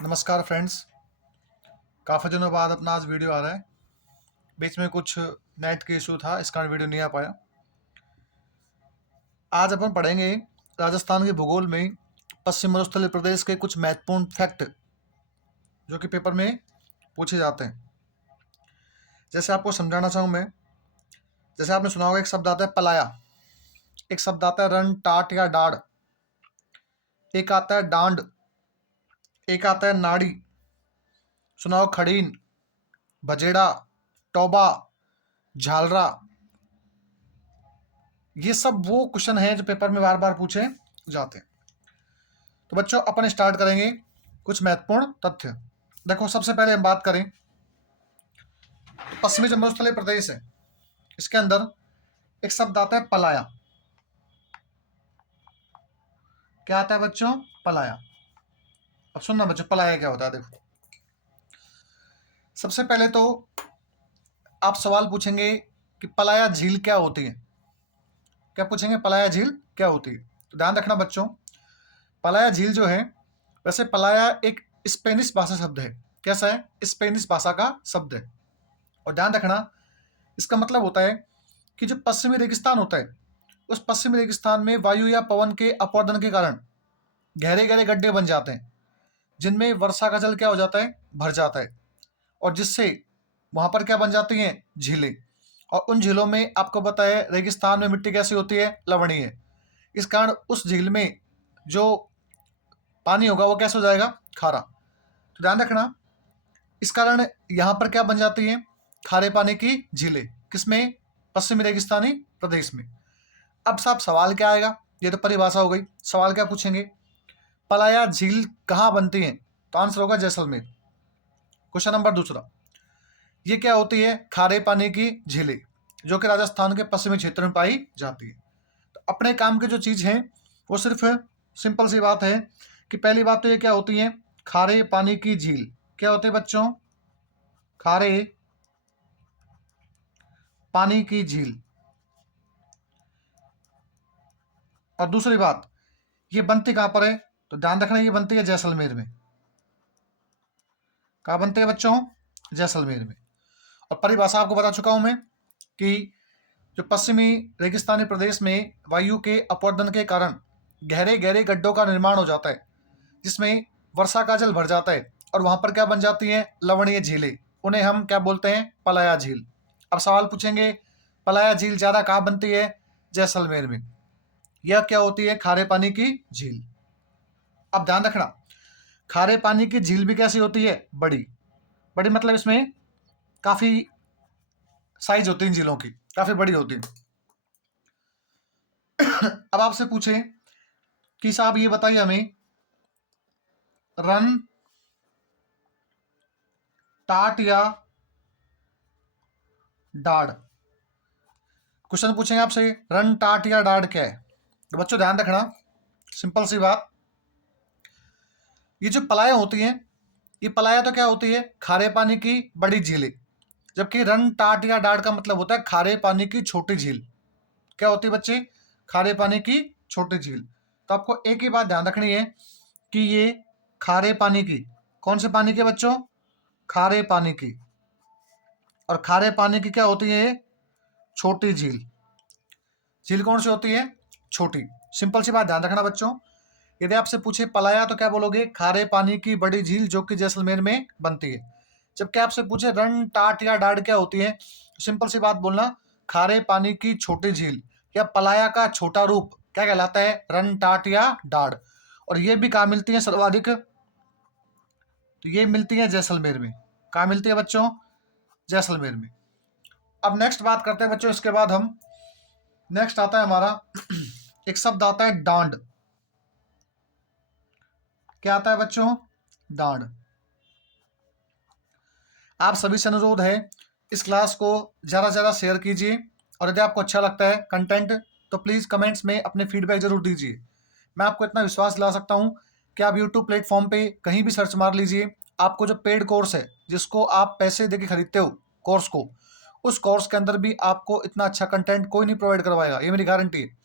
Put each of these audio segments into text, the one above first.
नमस्कार फ्रेंड्स। काफ़ी दिनों बाद अपना आज वीडियो आ रहा है। बीच में कुछ नेट के इशू था, इस कारण वीडियो नहीं आ पाया। आज अपन पढ़ेंगे राजस्थान के भूगोल में पश्चिम मरुस्थलीय प्रदेश के कुछ महत्वपूर्ण फैक्ट जो कि पेपर में पूछे जाते हैं। जैसे आपको समझाना चाहूँ मैं, जैसे आपने सुना होगा एक शब्द आता है पलाया, एक शब्द आता है रन टाट या डाड़, एक आता है डांड, एक आता है नाड़ी, सुना हो खड़ीन, बजेड़ा, टोबा, झालरा। ये सब वो क्वेश्चन है जो पेपर में बार बार पूछे जाते हैं। तो बच्चों अपन स्टार्ट करेंगे कुछ महत्वपूर्ण तथ्य। देखो, सबसे पहले हम बात करें पश्चिमी जो मरुस्थलीय प्रदेश है, इसके अंदर एक शब्द आता है पलाया। क्या आता है बच्चों? पलाया। अब सुनना बच्चों, पलाया क्या होता है। देखो, सबसे पहले तो आप सवाल पूछेंगे कि पलाया झील क्या होती है। क्या पूछेंगे? पलाया झील क्या होती है। तो ध्यान रखना बच्चों, पलाया झील जो है, वैसे पलाया एक स्पेनिश भाषा शब्द है। कैसा है? स्पेनिश भाषा का शब्द है। और ध्यान रखना, इसका मतलब होता है कि जो पश्चिमी रेगिस्तान होता है, उस पश्चिमी रेगिस्तान में वायु या पवन के अपवर्तन के कारण गहरे गहरे गड्ढे बन जाते हैं, जिनमें वर्षा का जल क्या हो जाता है? भर जाता है। और जिससे वहां पर क्या बन जाती हैं? झीलें। और उन झीलों में आपको पता है रेगिस्तान में मिट्टी कैसी होती है? लवणीय। इस कारण उस झील में जो पानी होगा वो कैसे हो जाएगा? खारा। तो ध्यान रखना, इस कारण यहाँ पर क्या बन जाती है? खारे पानी की झीलें। किसमें? पश्चिमी रेगिस्तानी प्रदेश में। अब साहब सवाल क्या आएगा? ये तो परिभाषा हो गई। सवाल क्या पूछेंगे? पलाया झील कहाँ बनती है? तो आंसर होगा जैसलमेर। क्वेश्चन नंबर दूसरा, ये क्या होती है? खारे पानी की झीलें, जो कि राजस्थान के पश्चिमी क्षेत्र में पाई जाती है। तो अपने काम की जो चीज है वो सिर्फ सिंपल सी बात है कि पहली बात तो ये क्या होती है? खारे पानी की झील। क्या होते हैं बच्चों? खारे पानी की झील। और दूसरी बात, ये बनती कहां पर है? तो ध्यान रखना, ये बनती है जैसलमेर में। कहाँ बनती है बच्चों? जैसलमेर में। और परिभाषा आपको बता चुका हूं मैं कि जो पश्चिमी रेगिस्तानी प्रदेश में वायु के अपवर्तन के कारण गहरे गहरे गड्ढों का निर्माण हो जाता है, जिसमें वर्षा का जल भर जाता है और वहां पर क्या बन जाती हैं? लवणीय झीलें। उन्हें हम क्या बोलते हैं? पलाया झील। अब सवाल पूछेंगे, पलाया झील ज्यादा कहाँ बनती है? जैसलमेर में। यह क्या होती है? खारे पानी की झील। अब ध्यान रखना, खारे पानी की झील भी कैसी होती है? बड़ी। बड़ी मतलब इसमें काफी साइज होती है झीलों की, काफी बड़ी होती है। अब आपसे पूछे कि साहब ये बताइए हमें, रन टाट या डाड़। क्वेश्चन पूछेंगे आपसे, रन टाट या डाड़ क्या है? तो बच्चों ध्यान रखना, सिंपल सी बात, ये जो पलाया होती हैं, ये पलाया तो क्या होती है? खारे पानी की बड़ी झीलें। जबकि रन टाट या डाड़ का मतलब होता है खारे पानी की छोटी झील। क्या होती है बच्चे? खारे पानी की छोटी झील। तो आपको एक ही बात ध्यान रखनी है कि ये खारे पानी की, कौन से पानी के बच्चों? खारे पानी की। और खारे पानी की क्या होती है? छोटी झील। झील कौन सी होती है? छोटी। सिंपल सी बात ध्यान रखना बच्चों, यदि आपसे पूछे पलाया तो क्या बोलोगे? खारे पानी की बड़ी झील जो कि जैसलमेर में बनती है। जबकि आपसे पूछे रन टाट या डाड़ क्या होती है, सिंपल सी बात बोलना, खारे पानी की छोटी झील या पलाया का छोटा रूप क्या कहलाता है? रन टाट या डाड़। और ये भी कहाँ मिलती है सर्वाधिक? तो ये मिलती है जैसलमेर में। कहाँ मिलती है बच्चों? जैसलमेर में। अब नेक्स्ट बात करते हैं बच्चों, इसके बाद हम नेक्स्ट आता है हमारा एक शब्द आता है डांड। क्या आता है बच्चों? डांड। आप सभी से अनुरोध है, इस क्लास को ज़्यादा से ज़्यादा शेयर कीजिए। और यदि आपको अच्छा लगता है कंटेंट तो प्लीज़ कमेंट्स में अपने फीडबैक जरूर दीजिए। मैं आपको इतना विश्वास दिला सकता हूँ कि आप यूट्यूब प्लेटफॉर्म पे कहीं भी सर्च मार लीजिए, आपको जो पेड कोर्स है, जिसको आप पैसे दे के खरीदते हो कोर्स को, उस कोर्स के अंदर भी आपको इतना अच्छा कंटेंट कोई नहीं प्रोवाइड करवाएगा, ये मेरी गारंटी है।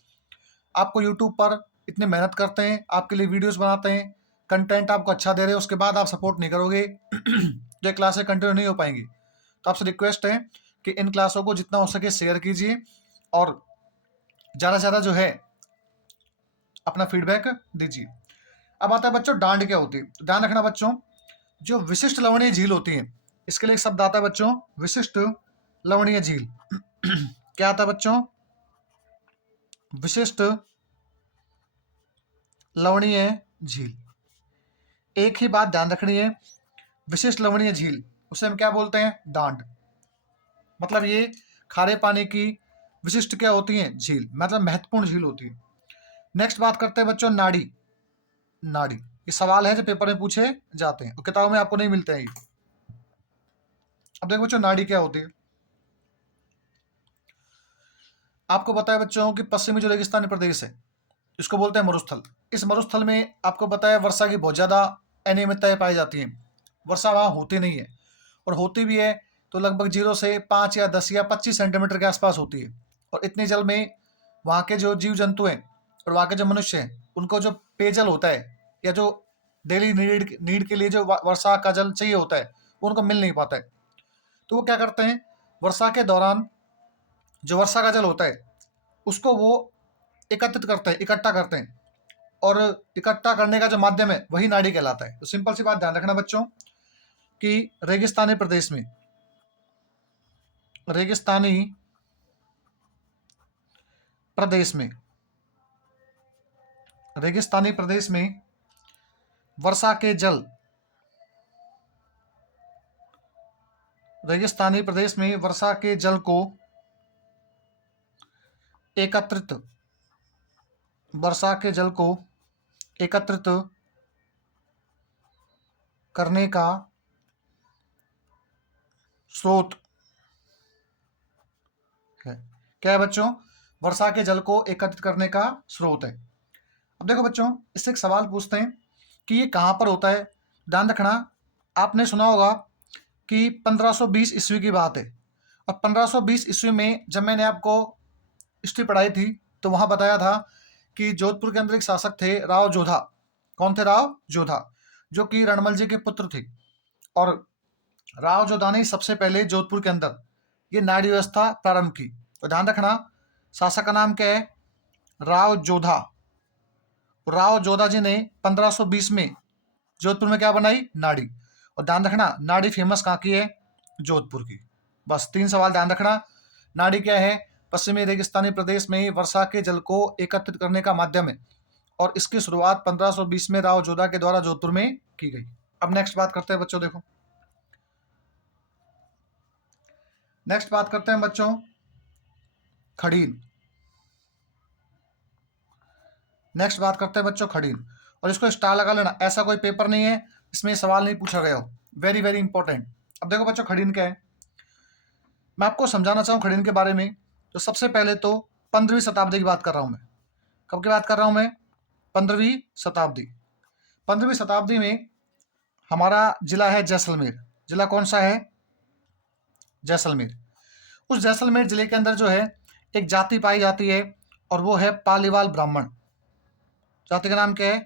आपको यूट्यूब पर इतनी मेहनत करते हैं, आपके लिए वीडियोज़ बनाते हैं, कंटेंट आपको अच्छा दे रहे हैं, उसके बाद आप सपोर्ट नहीं करोगे तो ये क्लासें कंटिन्यू नहीं हो पाएंगी। तो आपसे रिक्वेस्ट है कि इन क्लासों को जितना हो सके शेयर कीजिए और ज़्यादा से ज़्यादा जो है अपना फीडबैक दीजिए। अब आता है बच्चों डांड क्या होती है। तो ध्यान रखना बच्चों, जो विशिष्ट लवणीय झील होती है, इसके लिए एक शब्द आता है बच्चों, विशिष्ट लवणीय झील। क्या आता है बच्चों? विशिष्ट लवणीय झील। एक ही बात ध्यान रखनी है, विशिष्ट लवणीय झील उसे हम क्या बोलते हैं? डांड। मतलब ये खारे पानी की विशिष्ट क्या होती है? झील, मतलब महत्वपूर्ण झील होती है। नेक्स्ट बात करते हैं बच्चों नाड़ी। नाड़ी ये सवाल है जो पेपर में पूछे जाते हैं और किताबों में आपको नहीं मिलते हैं ये। अब देखो बच्चों नाड़ी क्या होती है। आपको पता है बच्चों कि पश्चिमी जो रेगिस्तानी प्रदेश है इसको बोलते हैं मरुस्थल। इस मरुस्थल में आपको पता है वर्षा की बहुत ज़्यादा अनियमितताएं पाई जाती हैं। वर्षा वहाँ होती नहीं है, और होती भी है तो लगभग 0 से 5 या 10 या 25 सेंटीमीटर के आसपास होती है। और इतने जल में वहाँ के जो जीव जंतु हैं और वहाँ के जो मनुष्य हैं उनको जो पेयजल होता है या जो डेली नीड के लिए जो वर्षा का जल चाहिए होता है वो उनको मिल नहीं पाता है। तो वो क्या करते हैं, वर्षा के दौरान जो वर्षा का जल होता है उसको वो एकत्रित करते हैं, इकट्ठा करते हैं, और इकट्ठा करने का जो माध्यम है वही नाड़ी कहलाता है। तो सिंपल सी बात ध्यान रखना बच्चों कि रेगिस्तानी प्रदेश में रेगिस्तानी प्रदेश में रेगिस्तानी प्रदेश में वर्षा के जल रेगिस्तानी प्रदेश में वर्षा के जल को एकत्रित वर्षा के जल को एकत्रित करने का स्रोत है। क्या है बच्चों? वर्षा के जल को एकत्रित करने का स्रोत है। अब देखो बच्चों, इससे एक सवाल पूछते हैं कि ये कहाँ पर होता है। ध्यान रखना, आपने सुना होगा कि 1520 ईस्वी की बात है, और 1520 ईस्वी में जब मैंने आपको हिस्ट्री पढ़ाई थी तो वहाँ बताया था कि जोधपुर के अंदर एक शासक थे राव जोधा। कौन थे? राव जोधा, जो कि रणमल जी के पुत्र थे। और राव जोधा ने सबसे पहले जोधपुर के अंदर ये नाड़ी व्यवस्था प्रारंभ की। तो ध्यान रखना, शासक का नाम क्या है? राव जोधा। राव जोधा जी ने 1520 में जोधपुर में क्या बनाई? नाड़ी। और ध्यान रखना, नाड़ी फेमस कहाँ की है? जोधपुर की। बस 3 सवाल ध्यान रखना। नाड़ी क्या है? पश्चिमी रेगिस्तानी प्रदेश में वर्षा के जल को एकत्रित करने का माध्यम है, और इसकी शुरुआत 1520 में राव जोधा के द्वारा जोधपुर में की गई। अब नेक्स्ट बात करते हैं बच्चों, देखो नेक्स्ट बात करते हैं बच्चों खड़ीन। नेक्स्ट बात करते हैं बच्चों खड़ीन, और इसको स्टार लगा लेना, ऐसा कोई पेपर नहीं है इसमें सवाल नहीं पूछा गया हो। Very very important. अब देखो बच्चों खड़ीन क्या है, मैं आपको समझाना चाहूँ खड़ीन के बारे में। तो सबसे पहले तो 15वीं शताब्दी की बात कर रहा हूँ मैं। कब की बात कर रहा हूँ मैं? 15वीं शताब्दी। 15वीं शताब्दी में हमारा जिला है जैसलमेर। जिला कौन सा है? जैसलमेर। उस जैसलमेर जिले के अंदर जो है एक जाति पाई जाती है, और वो है पालीवाल ब्राह्मण। जाति का नाम क्या है?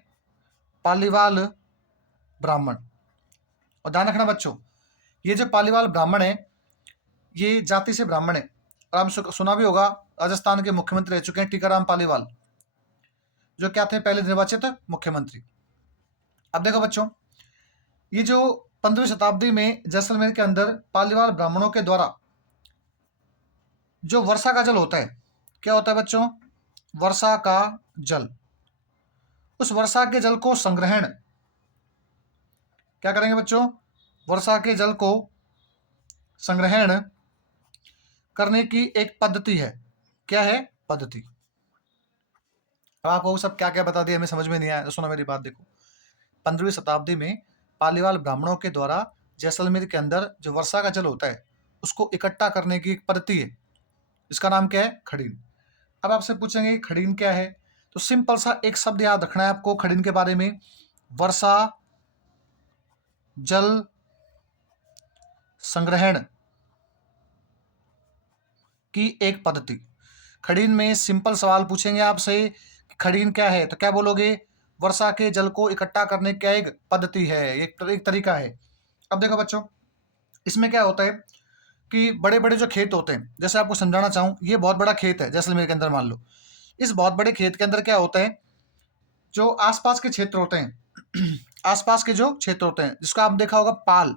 पालीवाल ब्राह्मण। और ध्यान रखना बच्चों, ये जो पालीवाल ब्राह्मण है ये जाति से ब्राह्मण है। और आप सुना भी होगा, राजस्थान के मुख्यमंत्री रह चुके हैं टीकाराम पालीवाल, जो क्या थे? पहले निर्वाचित मुख्यमंत्री। अब देखो बच्चों, ये जो 15वीं शताब्दी में जैसलमेर के अंदर पालीवाल ब्राह्मणों के द्वारा जो वर्षा का जल होता है, क्या होता है बच्चों? वर्षा का जल। उस वर्षा के जल को संग्रहण क्या करेंगे बच्चों? वर्षा के जल को संग्रहण करने की एक पद्धति है। क्या है? पद्धति। अब आपको सब क्या क्या बता दिया, हमें समझ में नहीं आया तो सुनो मेरी बात, देखो 15वीं शताब्दी में पालीवाल ब्राह्मणों के द्वारा जैसलमेर के अंदर जो वर्षा का जल होता है उसको इकट्ठा करने की एक पद्धति है, इसका नाम क्या है? खड़ीन। अब आपसे पूछेंगे खड़ीन क्या है, तो सिंपल सा एक शब्द याद रखना है आपको खड़ीन के बारे में, वर्षा जल संग्रहण की एक पद्धति। खड़ीन में सिंपल सवाल पूछेंगे आपसे, खड़ीन क्या है, तो क्या बोलोगे? वर्षा के जल को इकट्ठा करने की एक पद्धति है, एक तरीका है। अब देखो बच्चों, इसमें क्या होता है कि बड़े बड़े जो खेत होते हैं, जैसे आपको समझाना चाहूँ, ये बहुत बड़ा खेत है जैसलमेर के अंदर, मान लो। इस बहुत बड़े खेत के अंदर क्या होता है, जो आसपास के क्षेत्र होते हैं आसपास के जो क्षेत्र होते हैं, जिसको आप देखा होगा पाल,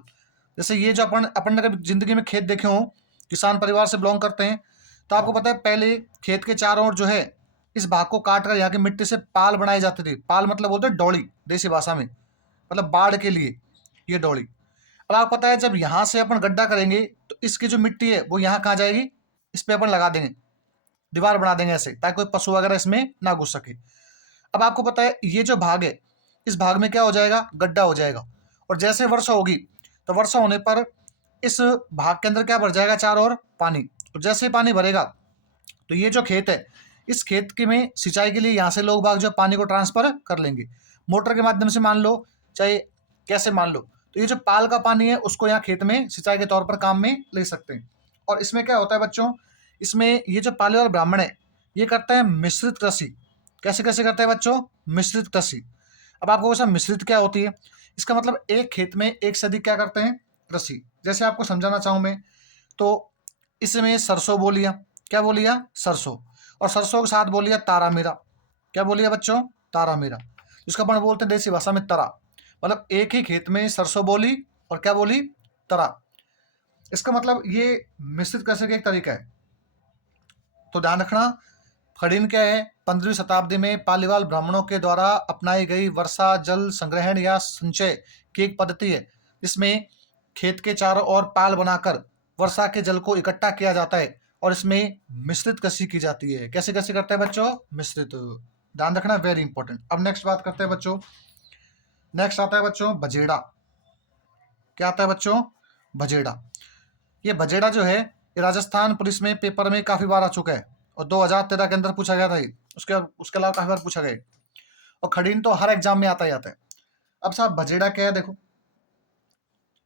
जैसे ये जो अपन अपन ने कभी जिंदगी में खेत देखे हो, किसान परिवार से बिलोंग करते हैं, तो आपको पता है पहले खेत के चारों ओर जो है इस भाग को काट कर यहाँ की मिट्टी से पाल बनाई जाती थी। पाल मतलब बोलते हैं डोली, देसी भाषा में, मतलब बाढ़ के लिए ये डोली। अब आपको पता है जब यहाँ से अपन गड्ढा करेंगे तो इसकी जो मिट्टी है वो यहाँ कहाँ जाएगी, इस पे अपन लगा देंगे, दीवार बना देंगे ऐसे, ताकि कोई पशु वगैरह इसमें ना घुस सके। अब आपको पता है ये जो भाग है, इस भाग में क्या हो जाएगा, गड्ढा हो जाएगा। और जैसे वर्षा होगी तो वर्षा होने पर इस भाग के अंदर क्या भर जाएगा, चारों ओर पानी। और जैसे ही पानी भरेगा तो ये जो खेत है, इस खेत के में सिंचाई के लिए यहाँ से लोग बाग जो पानी को ट्रांसफर कर लेंगे मोटर के माध्यम से, मान लो चाहे कैसे मान लो। तो ये जो पाल का पानी है उसको यहाँ खेत में सिंचाई के तौर पर काम में ले सकते हैं। और इसमें क्या होता है बच्चों, इसमें ये जो पाले और ब्राह्मण है ये करता है मिश्रित कृषि। कैसे कैसे करते हैं बच्चों, मिश्रित कृषि। अब आपको वैसा मिश्रित क्या होती है, इसका मतलब एक खेत में एक से अधिक क्या करते हैं, कृषि। जैसे आपको समझाना चाहूँ मैं, तो इसमें सरसों बो लिया, क्या बो लिया, सरसों। और सरसों के साथ बो लिया तारा मीरा, क्या बोलिए बच्चों, तारा मीरा, जिसको अपन बोलते हैं देसी भाषा में तरा। मतलब एक ही खेत में सरसों बोली और क्या बोली, तरा। इसका मतलब ये मिश्रित कृषि का एक तरीका है। तो ध्यान रखना, खड़ीन क्या है, 15वीं शताब्दी में पालीवाल ब्राह्मणों के द्वारा अपनाई गई वर्षा जल संग्रहण या संचय की एक पद्धति है, जिसमें खेत के चारों ओर पाल बनाकर वर्षा के जल को इकट्ठा किया जाता है और इसमें मिश्रित कृषि की जाती है। कैसे कैसे करते हैं बच्चों, मिश्रित। ध्यान रखना, वेरी इंपॉर्टेंट। अब नेक्स्ट बात करते हैं बच्चों, नेक्स्ट आता है बच्चों बजेड़ा। क्या आता है बच्चों, बजेड़ा। ये बजेड़ा जो है ये राजस्थान पुलिस में पेपर में काफी बार आ चुका है और 2013 के अंदर पूछा गया था ये। उसके उसके अलावा काफी बार पूछा गया है। और खड़ीन तो हर एग्जाम में आता ही आता है। अब साहब बजेड़ा क्या है, देखो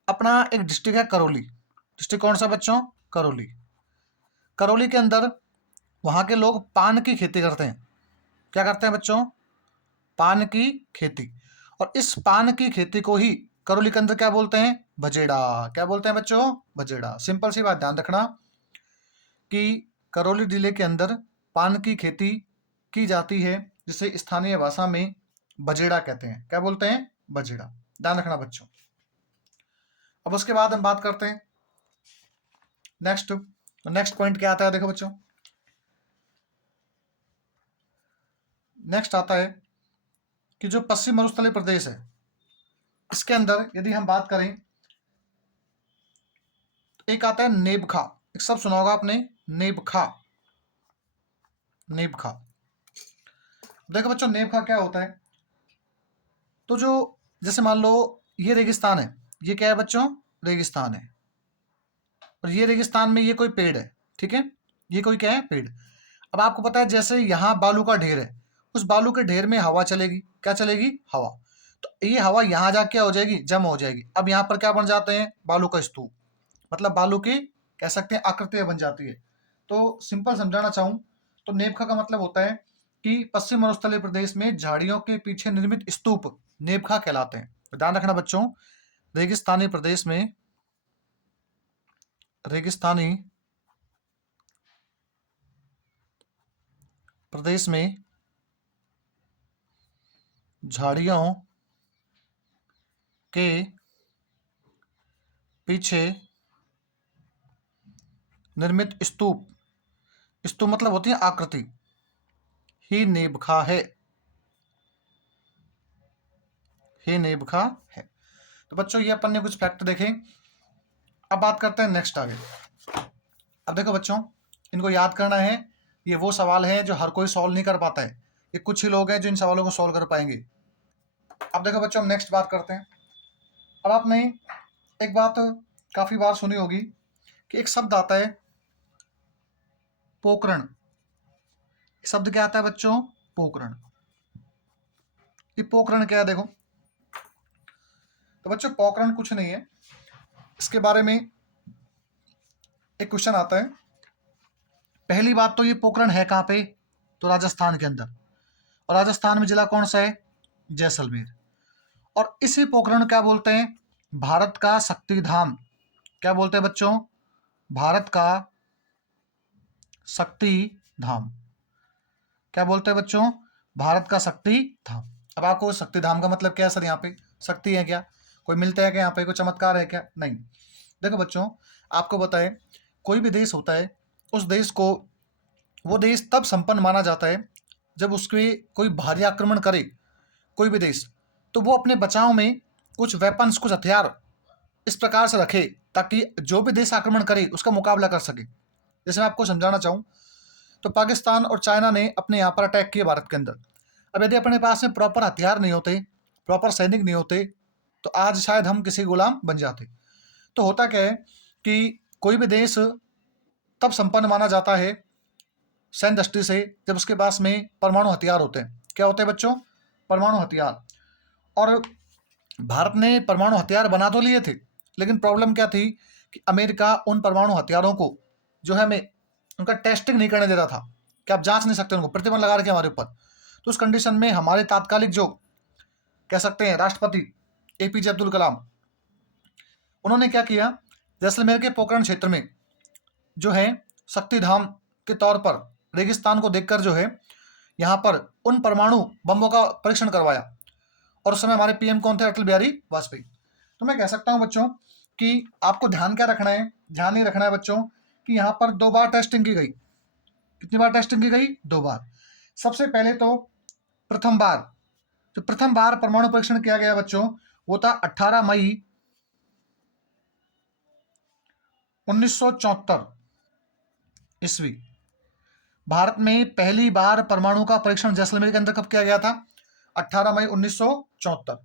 अपना एक डिस्ट्रिक्ट है करौली। डिस्ट्रिक्ट कौन सा बच्चों, करौली। करौली के अंदर वहाँ के लोग पान की खेती करते हैं। क्या करते हैं बच्चों, पान की खेती। और इस पान की खेती को ही करौली के अंदर क्या बोलते हैं, बजेड़ा। क्या बोलते हैं बच्चों, बजेड़ा। सिंपल सी बात, ध्यान रखना कि करौली जिले के अंदर पान की खेती की जाती है, जिसे स्थानीय भाषा में बजेड़ा कहते हैं। क्या बोलते हैं, बजेड़ा। ध्यान रखना बच्चों। अब उसके बाद हम बात करते हैं नेक्स्ट। तो नेक्स्ट पॉइंट क्या आता है, देखो बच्चों नेक्स्ट आता है कि जो पश्चिम मरुस्थलीय प्रदेश है, इसके अंदर यदि हम बात करें तो एक आता है नेबखा। एक शब्द सुना होगा आपने, नेबखा। नेबखा, देखो बच्चों नेबखा क्या होता है। तो जो जैसे मान लो ये रेगिस्तान है, ये क्या है बच्चों, रेगिस्तान है। और ये रेगिस्तान में ये कोई पेड़ है, ठीक है, ये कोई क्या है, पेड़। अब आपको पता है जैसे यहाँ बालू का ढेर है, उस बालू के ढेर में हवा चलेगी, क्या चलेगी, हवा। तो ये हवा यहाँ जाके क्या हो जाएगी, जमा हो जाएगी। अब यहाँ पर क्या बन जाते हैं, बालू का स्तूप, मतलब बालू की कह सकते हैं आकृतियां बन जाती है। तो सिंपल समझाना चाहूँ तो नेबखा का मतलब होता है कि पश्चिम मरुस्थलीय प्रदेश में झाड़ियों के पीछे निर्मित स्तूप नेबखा कहलाते हैं। तो ध्यान रखना बच्चों, रेगिस्तानी प्रदेश में, रेगिस्तानी प्रदेश में झाड़ियों के पीछे निर्मित स्तूप, स्तूप मतलब होती है आकृति, ही नेबखा है, ही नेबखा है। तो बच्चों ये अपन ने कुछ फैक्ट देखे। अब बात करते हैं नेक्स्ट आगे। अब देखो बच्चों, इनको याद करना है। ये वो सवाल है जो हर कोई सॉल्व नहीं कर पाता है, ये कुछ ही लोग हैं जो इन सवालों को सॉल्व कर पाएंगे। अब देखो बच्चों, हम नेक्स्ट बात करते हैं। अब आपने एक बात काफी बार सुनी होगी कि एक शब्द आता है पोकरण। शब्द क्या आता है बच्चों, पोकरण। ये पोकरण क्या है, देखो तो बच्चों पोकरण कुछ नहीं है। इसके बारे में एक क्वेश्चन आता है। पहली बात तो ये पोकरण है कहाँ पे, तो राजस्थान के अंदर। और राजस्थान में जिला कौन सा है, जैसलमेर। और इसी पोखरण क्या बोलते हैं? भारत का शक्ति धाम। क्या बोलते हैं बच्चों? भारत का शक्ति धाम। क्या बोलते हैं बच्चों? भारत का शक्ति धाम। अब आपको शक्ति धाम का मतलब क्या है सर? यहाँ पे शक्ति है क्या? कोई मिलता है क्या? यहाँ पे कोई चमत्कार है क्या? नहीं। देखो बच्चों, आपको बताएं, कोई भी देश होता है, उस देश को, वो देश तब संपन्न माना जाता है जब उसके कोई भारी आक्रमण करे कोई भी देश, तो वो अपने बचाव में कुछ वेपन्स, कुछ हथियार इस प्रकार से रखे ताकि जो भी देश आक्रमण करे उसका मुकाबला कर सके। जैसे मैं आपको समझाना चाहूँ तो पाकिस्तान और चाइना ने अपने यहाँ पर अटैक किए भारत के अंदर। अब यदि अपने पास में प्रॉपर हथियार नहीं होते, प्रॉपर सैनिक नहीं होते, तो आज शायद हम किसी गुलाम बन जाते। तो होता क्या है कि कोई भी देश तब संपन्न माना जाता है सैन्य दृष्टि से जब उसके पास में परमाणु हथियार होते हैं। क्या होते हैं बच्चों? परमाणु हथियार। और भारत ने परमाणु हथियार बना तो लिए थे, लेकिन प्रॉब्लम क्या थी कि अमेरिका उन परमाणु हथियारों को जो है हमें उनका टेस्टिंग नहीं करने दे रहा था कि आप जांच नहीं सकते, उनको प्रतिबंध लगा रखे हमारे ऊपर। तो उस कंडीशन में हमारे तात्कालिक जो कह सकते हैं राष्ट्रपति एपीजे अब्दुल कलाम, उन्होंने क्या किया, जैसलमेर के पोखरण क्षेत्र में जो है शक्तिधाम के तौर पर रेगिस्तान को देखकर जो है यहाँ पर उन परमाणु बमों का परीक्षण करवाया। और उस समय हमारे पीएम कौन थे? अटल बिहारी वाजपेयी। तो मैं कह सकता हूँ बच्चों कि आपको ध्यान क्या रखना है? ध्यान ये रखना है बच्चों कि यहाँ पर 2 बार टेस्टिंग की गई। कितनी बार टेस्टिंग की गई? 2 बार। सबसे पहले तो प्रथम बार, जो प्रथम बार परमाणु परीक्षण किया गया बच्चों, वो था 18 मई 1974 ईस्वी। भारत में पहली बार परमाणु का परीक्षण जैसलमेर के अंदर कब किया गया था? 18 मई 1974।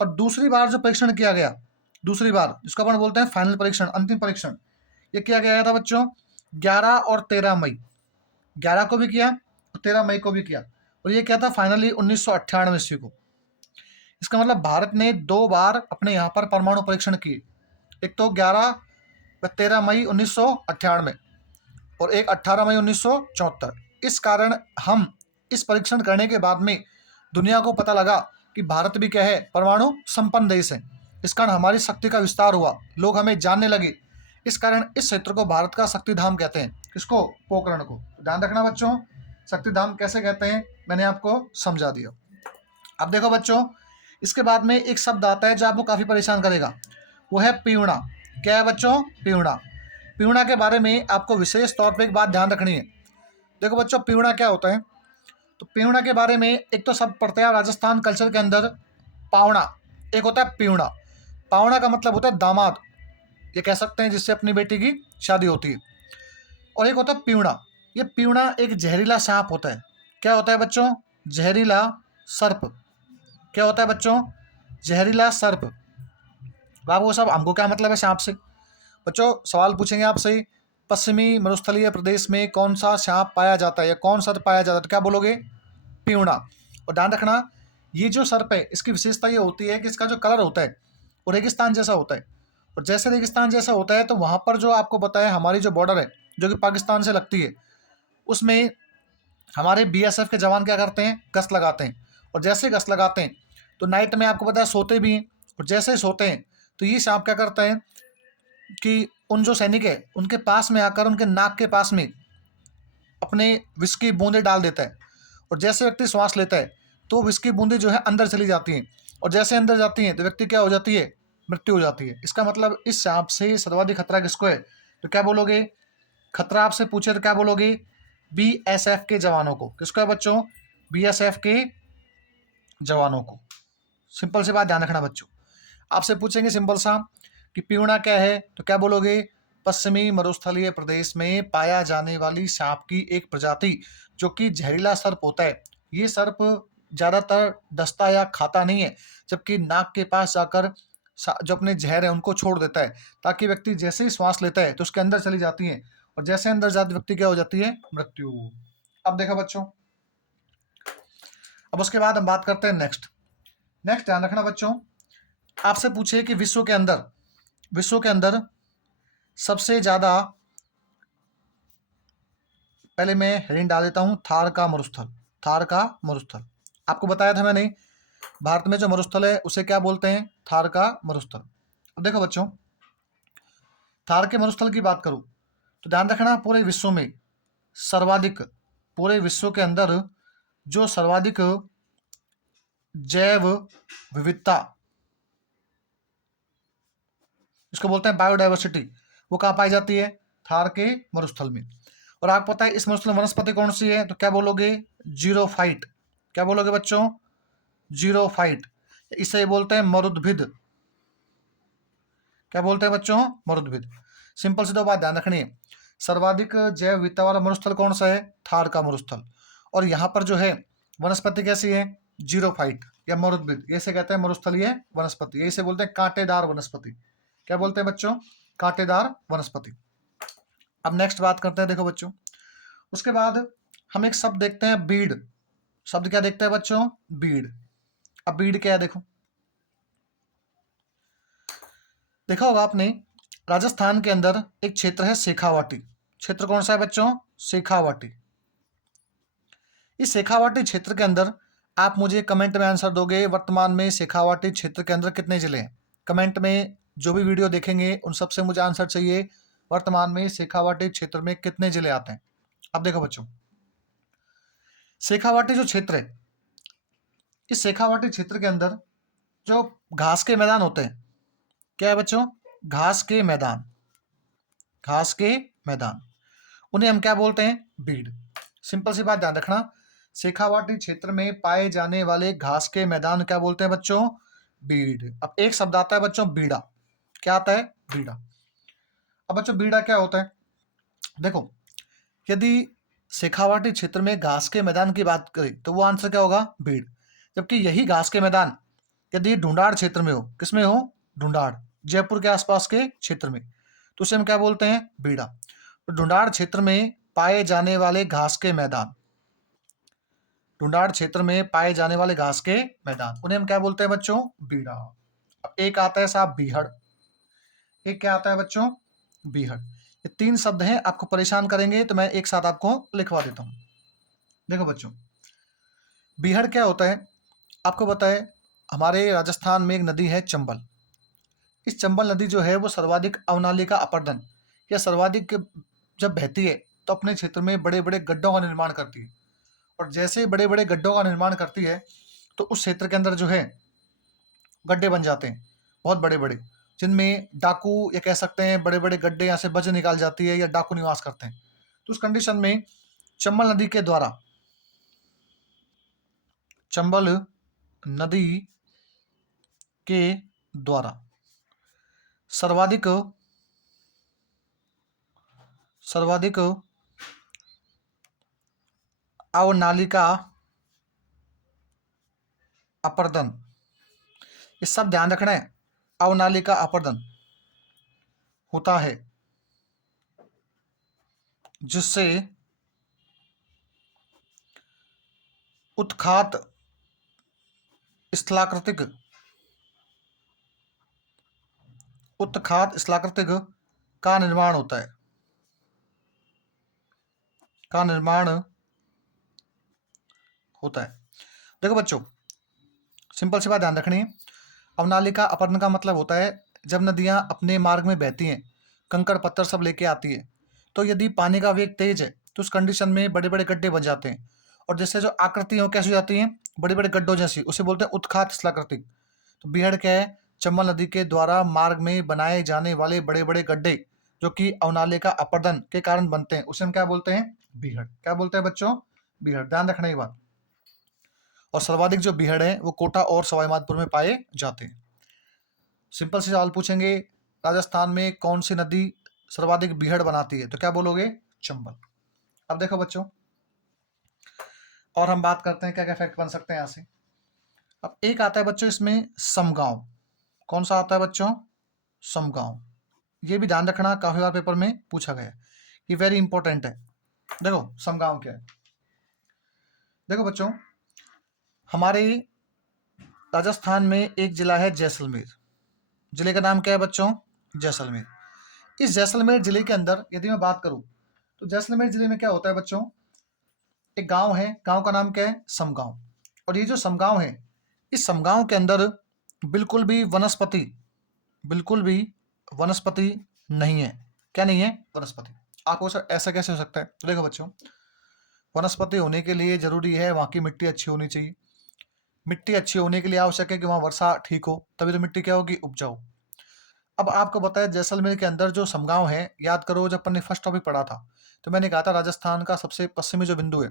और दूसरी बार जो परीक्षण किया गया, दूसरी बार जिसको अपन बोलते हैं फाइनल परीक्षण, अंतिम परीक्षण, ये किया गया था बच्चों 11 और 13 मई। 11 को भी किया और 13 मई को भी किया। और ये क्या था? फाइनली 1998 ईस्वी को। इसका मतलब भारत ने 2 बार अपने यहाँ पर परमाणु परीक्षण किए, एक तो 11 व 13 मई 1998 और एक 18 मई 1974। इस कारण हम इस परीक्षण करने के बाद में दुनिया को पता लगा कि भारत भी क्या है? परमाणु संपन्न देश है। इस कारण हमारी शक्ति का विस्तार हुआ, लोग हमें जानने लगे। इस कारण इस क्षेत्र को भारत का शक्तिधाम कहते हैं। किसको? पोखरण को। ध्यान रखना बच्चों, शक्तिधाम कैसे कहते हैं मैंने आपको समझा दिया। अब देखो बच्चों, इसके बाद में एक शब्द आता है जो आपको काफ़ी परेशान करेगा, वो है पीवड़ा। क्या है बच्चों? पीवड़ा। पीवड़ा के बारे में आपको विशेष तौर पे एक बात ध्यान रखनी है। देखो बच्चों, पीवड़ा क्या होता है? तो पीवड़ा के बारे में एक तो शब्द पड़ता है राजस्थान कल्चर के अंदर पावड़ा, एक होता है पीवड़ा। पावड़ा का मतलब होता है दामाद, ये कह सकते हैं जिससे अपनी बेटी की शादी होती है। और एक होता है पीवड़ा। ये पीवड़ा एक जहरीला सांप होता है। क्या होता है बच्चों? जहरीला सर्प। क्या होता है बच्चों? जहरीला सर्प। अब आपको सब हमको क्या मतलब है सांप से? बच्चों सवाल पूछेंगे आपसे, पश्चिमी मरुस्थलीय प्रदेश में कौन सा सांप पाया जाता है या कौन सर्प पाया जाता है? तो क्या बोलोगे? पीवड़ा। और ध्यान रखना, ये जो सर्प है इसकी विशेषता ये होती है कि इसका जो कलर होता है वो रेगिस्तान जैसा होता है। और जैसे रेगिस्तान जैसा होता है तो वहाँ पर जो आपको पता है हमारी जो बॉर्डर है जो कि पाकिस्तान से लगती है, उसमें हमारे बीएसएफ के जवान क्या करते हैं? गश्त लगाते हैं। और जैसे गश्त लगाते हैं तो नाइट में आपको पता है सोते भी हैं, और जैसे ही सोते हैं तो ये सांप क्या करता है कि उन जो सैनिक है उनके पास में आकर उनके नाक के पास में अपने विष की बूंदें डाल देता है। और जैसे व्यक्ति श्वास लेता है तो विष की बूंदें जो है अंदर चली जाती हैं, और जैसे अंदर जाती हैं तो व्यक्ति क्या हो जाती है? मृत्यु हो जाती है। इसका मतलब इस सांप से सर्वाधिक खतरा किसको है? तो क्या बोलोगे? खतरा आपसे पूछे तो क्या बोलोगे? बीएसएफ के जवानों को। किसको है बच्चों? बीएसएफ के जवानों को। सिंपल सी बात ध्यान रखना बच्चों। आपसे पूछेंगे सिंपल सा कि पीवड़ा क्या है, तो क्या बोलोगे? पश्चिमी मरुस्थलीय प्रदेश में पाया जाने वाली सांप की एक प्रजाति जो कि जहरीला सर्प होता है। ये सर्प ज़्यादातर डसता या खाता नहीं है, जबकि नाक के पास जाकर जो अपने जहर है उनको छोड़ देता है, ताकि व्यक्ति जैसे ही श्वास लेता है तो उसके अंदर चली जाती है, और जैसे अंदर जाते व्यक्ति क्या हो जाती है? मृत्यु। अब देखो बच्चों, अब उसके बाद हम बात करते हैं नेक्स्ट। ध्यान रखना बच्चों, आपसे पूछे कि विश्व के अंदर सबसे ज्यादा, पहले मैं हेडिंग डाल देता हूं, थार का मरुस्थल। आपको बताया था मैंने भारत में जो मरुस्थल है उसे क्या बोलते हैं? थार का मरुस्थल। अब देखो बच्चों, थार के मरुस्थल की बात करूं तो ध्यान रखना, पूरे विश्व में सर्वाधिक, पूरे विश्व के अंदर जो सर्वाधिक जैव विविधता, इसको बोलते हैं बायोडाइवर्सिटी, वो कहाँ पाई जाती है? थार के मरुस्थल में। और आपको पता है इस मरुस्थल में वनस्पति कौन सी है? तो क्या बोलोगे? जीरोफाइट। क्या बोलोगे बच्चों? जीरोफाइट। इसे बोलते हैं मरुद्भिद। क्या बोलते हैं बच्चों? मरुद्भिद। सिंपल सी तो बात ध्यान रखनी है, सर्वाधिक जैव विविधता वाला मरुस्थल कौन सा है? थार का मरुस्थल। और यहाँ पर जो है वनस्पति कैसी है? जीरोफाइट या मरुद्भिद। ऐसे कहते हैं मरुस्थलीय वनस्पति, इसे बोलते हैं कांटेदार वनस्पति। क्या बोलते हैं बच्चों? कांटेदार वनस्पति। अब नेक्स्ट बात करते हैं, देखो बच्चों, उसके बाद हम एक शब्द देखते हैं, बीड़। शब्द क्या देखते हैं बच्चों? बीड़। अब बीड़ क्या है? देखा होगा आपने, राजस्थान के अंदर एक क्षेत्र है शेखावाटी। क्षेत्र कौन सा है बच्चों? शेखावाटी। इस शेखावाटी क्षेत्र के अंदर आप मुझे कमेंट में आंसर दोगे, वर्तमान में शेखावाटी क्षेत्र के अंदर कितने जिले हैं? कमेंट में जो भी वीडियो देखेंगे उन सबसे मुझे आंसर चाहिए, वर्तमान में शेखावाटी क्षेत्र में कितने जिले आते हैं? अब देखो बच्चों, शेखावाटी जो क्षेत्र है, इस शेखावाटी क्षेत्र के अंदर जो घास के मैदान होते हैं, क्या है बच्चों? घास के मैदान। घास के मैदान, उन्हें हम क्या बोलते हैं? बीड़। सिंपल सी बात ध्यान रखना, शेखावाटी क्षेत्र में पाए जाने वाले घास के मैदान क्या बोलते हैं बच्चों? बीड़। अब एक शब्द आता है बच्चों, बीड़ा। क्या आता है? बीड़ा। अब बच्चों बीड़ा क्या होता है? देखो, यदि शेखावाटी क्षेत्र में घास के मैदान की बात करें तो वो आंसर क्या होगा? बीड़। जबकि यही घास के मैदान यदि ढूंढाड़ क्षेत्र में हो, किसमें हो? ढूंढाड़, जयपुर के आसपास के क्षेत्र में, तो उसे हम क्या बोलते हैं? बीड़ा। तो ढूंढाड़ क्षेत्र में पाए जाने वाले घास के मैदान, ढूंढाड़ क्षेत्र में पाए जाने वाले घास के मैदान, उन्हें हम क्या बोलते हैं बच्चों? बीड़ा। अब एक आता है साहब बीहड़। एक क्या आता है बच्चों? बीहड़। ये तीन शब्द हैं, आपको परेशान करेंगे तो मैं एक साथ आपको लिखवा देता हूं। देखो बच्चों, बीहड़ क्या होता है? आपको बताए, हमारे राजस्थान में एक नदी है चंबल। इस चंबल नदी जो है वो सर्वाधिक अवनालिका अपर्दन या सर्वाधिक जब बहती है तो अपने क्षेत्र में बड़े बड़े गड्ढों का निर्माण करती है। और जैसे बड़े बड़े गड्ढों का निर्माण करती है तो उस क्षेत्र के अंदर जो है गड्ढे बन जाते हैं बहुत बड़े बड़े, जिनमें डाकू, या कह सकते हैं बड़े बड़े गड्ढे यहाँ से बज निकाल जाती है या डाकू निवास करते हैं। तो उस कंडीशन में चंबल नदी के द्वारा, चंबल नदी के द्वारा सर्वाधिक सर्वाधिक अवनालिका अपर्दन, ये सब ध्यान रखना है, अवनालिका अपर्दन होता है, जिससे उत्खात स्थलाकृतिक का निर्माण होता है, का निर्माण होता है। देखो बच्चों, सिंपल सी बात ध्यान रखनी है, अवनालिका अपर्दन का मतलब होता है जब नदियां अपने मार्ग में बहती हैं, कंकड़ पत्थर सब लेके आती है, तो यदि पानी का वेग तेज है तो उस कंडीशन में बड़े बड़े गड्ढे बन जाते हैं। और जैसे जो आकृति हो कैसी हो जाती हैं? बड़े बड़े गड्ढों जैसी, उसे बोलते हैं उत्खात स्थलाकृतिक। तो बीहड़ क्या है? चंबल नदी के द्वारा मार्ग में बनाए जाने वाले बड़े बड़े गड्ढे जो कि अवनालिका अपर्दन के कारण बनते हैं, उसे हम क्या बोलते हैं? बीहड़। क्या बोलते हैं बच्चों? बीहड़। ध्यान रखना ये बात। और सर्वाधिक जो बीहड़ है वो कोटा और सवाईमाधोपुर में पाए जाते हैं। सिंपल से सवाल पूछेंगे, राजस्थान में कौन सी नदी सर्वाधिक बीहड़ बनाती है? तो क्या बोलोगे? चंबल। अब देखो बच्चों, और हम बात करते हैं क्या क्या फैक्ट बन सकते हैं यहाँ से। अब एक आता है बच्चों इसमें समगांव। कौन सा आता है बच्चों? समगांव। ये भी ध्यान रखना, काफी बार पेपर में पूछा गया है, ये वेरी इंपॉर्टेंट है। देखो समगांव क्या है। देखो बच्चों, हमारे राजस्थान में एक जिला है जैसलमेर। जिले का नाम क्या है बच्चों? जैसलमेर। इस जैसलमेर जिले के अंदर यदि मैं बात करूं तो जैसलमेर जिले में क्या होता है बच्चों? एक गांव है, गांव का नाम क्या है? समगांव। और ये जो समगांव है इस समगांव के अंदर बिल्कुल भी वनस्पति नहीं है। क्या नहीं है? वनस्पति। आपको सर ऐसा कैसे हो सकता है? तो देखो बच्चों, वनस्पति होने के लिए जरूरी है वहाँ की मिट्टी अच्छी होनी चाहिए। मिट्टी अच्छी होने के लिए आवश्यक है कि वहाँ वर्षा ठीक हो, तभी तो मिट्टी क्या होगी? उपजाऊ। अब आपको बताया जैसलमेर के अंदर जो समगांव है, याद करो जब अपन ने फर्स्ट टॉपिक पढ़ा था तो मैंने कहा था राजस्थान का सबसे पश्चिमी जो बिंदु है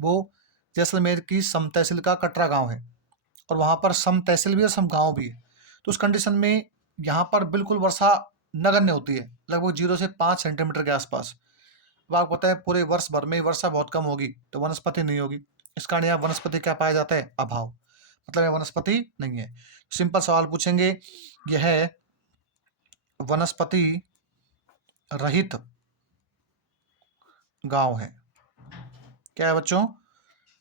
वो जैसलमेर की सम तहसील का कटरा गांव है, और वहां पर सम तहसील भी और सम गांव भी है। तो उस कंडीशन में यहाँ पर बिल्कुल वर्षा नगण्य होती है, लगभग 0 से 5 सेंटीमीटर के आसपास। अब आपको पता है पूरे वर्ष भर में वर्षा बहुत कम होगी तो वनस्पति नहीं होगी। इस कारण यहाँ वनस्पति क्या पाया जाता है? अभाव। मतलब यहाँ वनस्पति नहीं है। सिंपल सवाल पूछेंगे, यह वनस्पति रहित गांव है। क्या है बच्चों?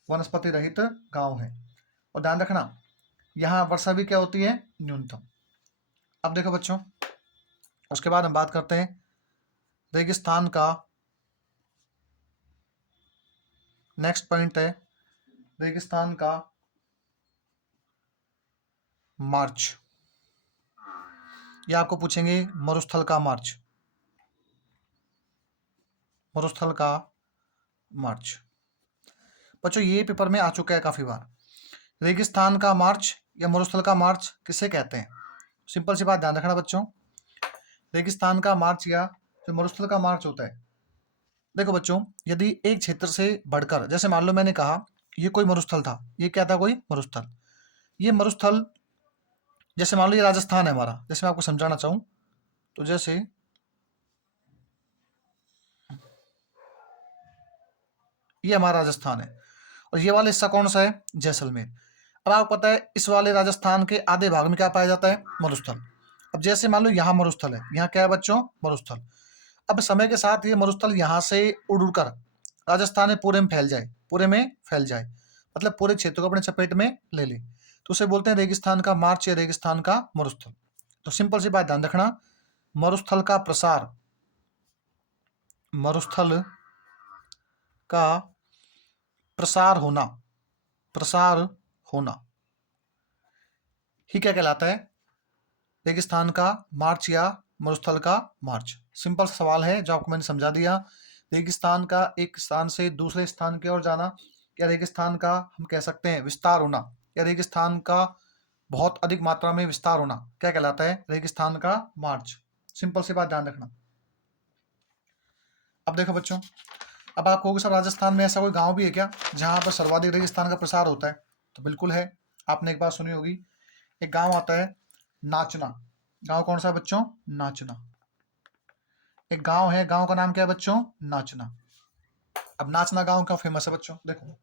वनस्पति रहित गांव है। और ध्यान रखना यहाँ वर्षा भी क्या होती है? न्यूनतम। अब देखो बच्चों, उसके बाद हम बात करते हैं रेगिस्तान का। नेक्स्ट पॉइंट है रेगिस्तान का मार्च। ये आपको पूछेंगे मरुस्थल का मार्च। मरुस्थल का मार्च बच्चों ये पेपर में आ चुका है काफी बार। रेगिस्तान का मार्च या मरुस्थल का मार्च किसे कहते हैं? सिंपल सी बात ध्यान रखना बच्चों, रेगिस्तान का मार्च या जो मरुस्थल का मार्च होता है, देखो बच्चों यदि एक क्षेत्र से बढ़कर, जैसे मान लो मैंने कहा ये कोई मरुस्थल था, ये क्या था? कोई मरुस्थल। ये मरुस्थल जैसे मान लो ये राजस्थान है हमारा, जैसे मैं आपको समझाना चाहूं तो जैसे ये हमारा राजस्थान है और ये वाला हिस्सा कौन सा है? जैसलमेर। अब आपको पता है इस वाले राजस्थान के आधे भाग में क्या पाया जाता है? मरुस्थल। अब जैसे मान लो यहाँ मरुस्थल है, यहाँ क्या है बच्चों? मरुस्थल। अब समय के साथ ये मरुस्थल यहाँ से उड़ उड़कर राजस्थान में पूरे में फैल जाए, पूरे में फैल जाए, मतलब पूरे क्षेत्र को अपने चपेट में ले ले, तो उसे बोलते हैं रेगिस्तान का मार्च या रेगिस्तान का मरुस्थल। तो सिंपल सी बात ध्यान रखना, मरुस्थल का प्रसार, मरुस्थल का प्रसार होना, प्रसार होना ही क्या कहलाता है? रेगिस्तान का मार्च या मरुस्थल का मार्च। सिंपल सवाल है जो आपको मैंने समझा दिया। रेगिस्तान का एक स्थान से दूसरे स्थान की ओर जाना, या रेगिस्तान का हम कह सकते हैं विस्तार होना, या रेगिस्तान का बहुत अधिक मात्रा में विस्तार होना क्या कहलाता है? रेगिस्तान का मार्च। सिंपल सी बात ध्यान रखना। अब देखो बच्चों, अब आप कहोगे सर राजस्थान में ऐसा कोई गांव भी है क्या जहां पर सर्वाधिक रेगिस्तान का प्रसार होता है? तो बिल्कुल है। आपने एक बात सुनी होगी, एक गांव आता है नाचना। गांव कौन सा है बच्चों? नाचना। एक गांव है, गांव का नाम क्या है बच्चों? नाचना। अब नाचना गांव क्यों फेमस है बच्चों? देखो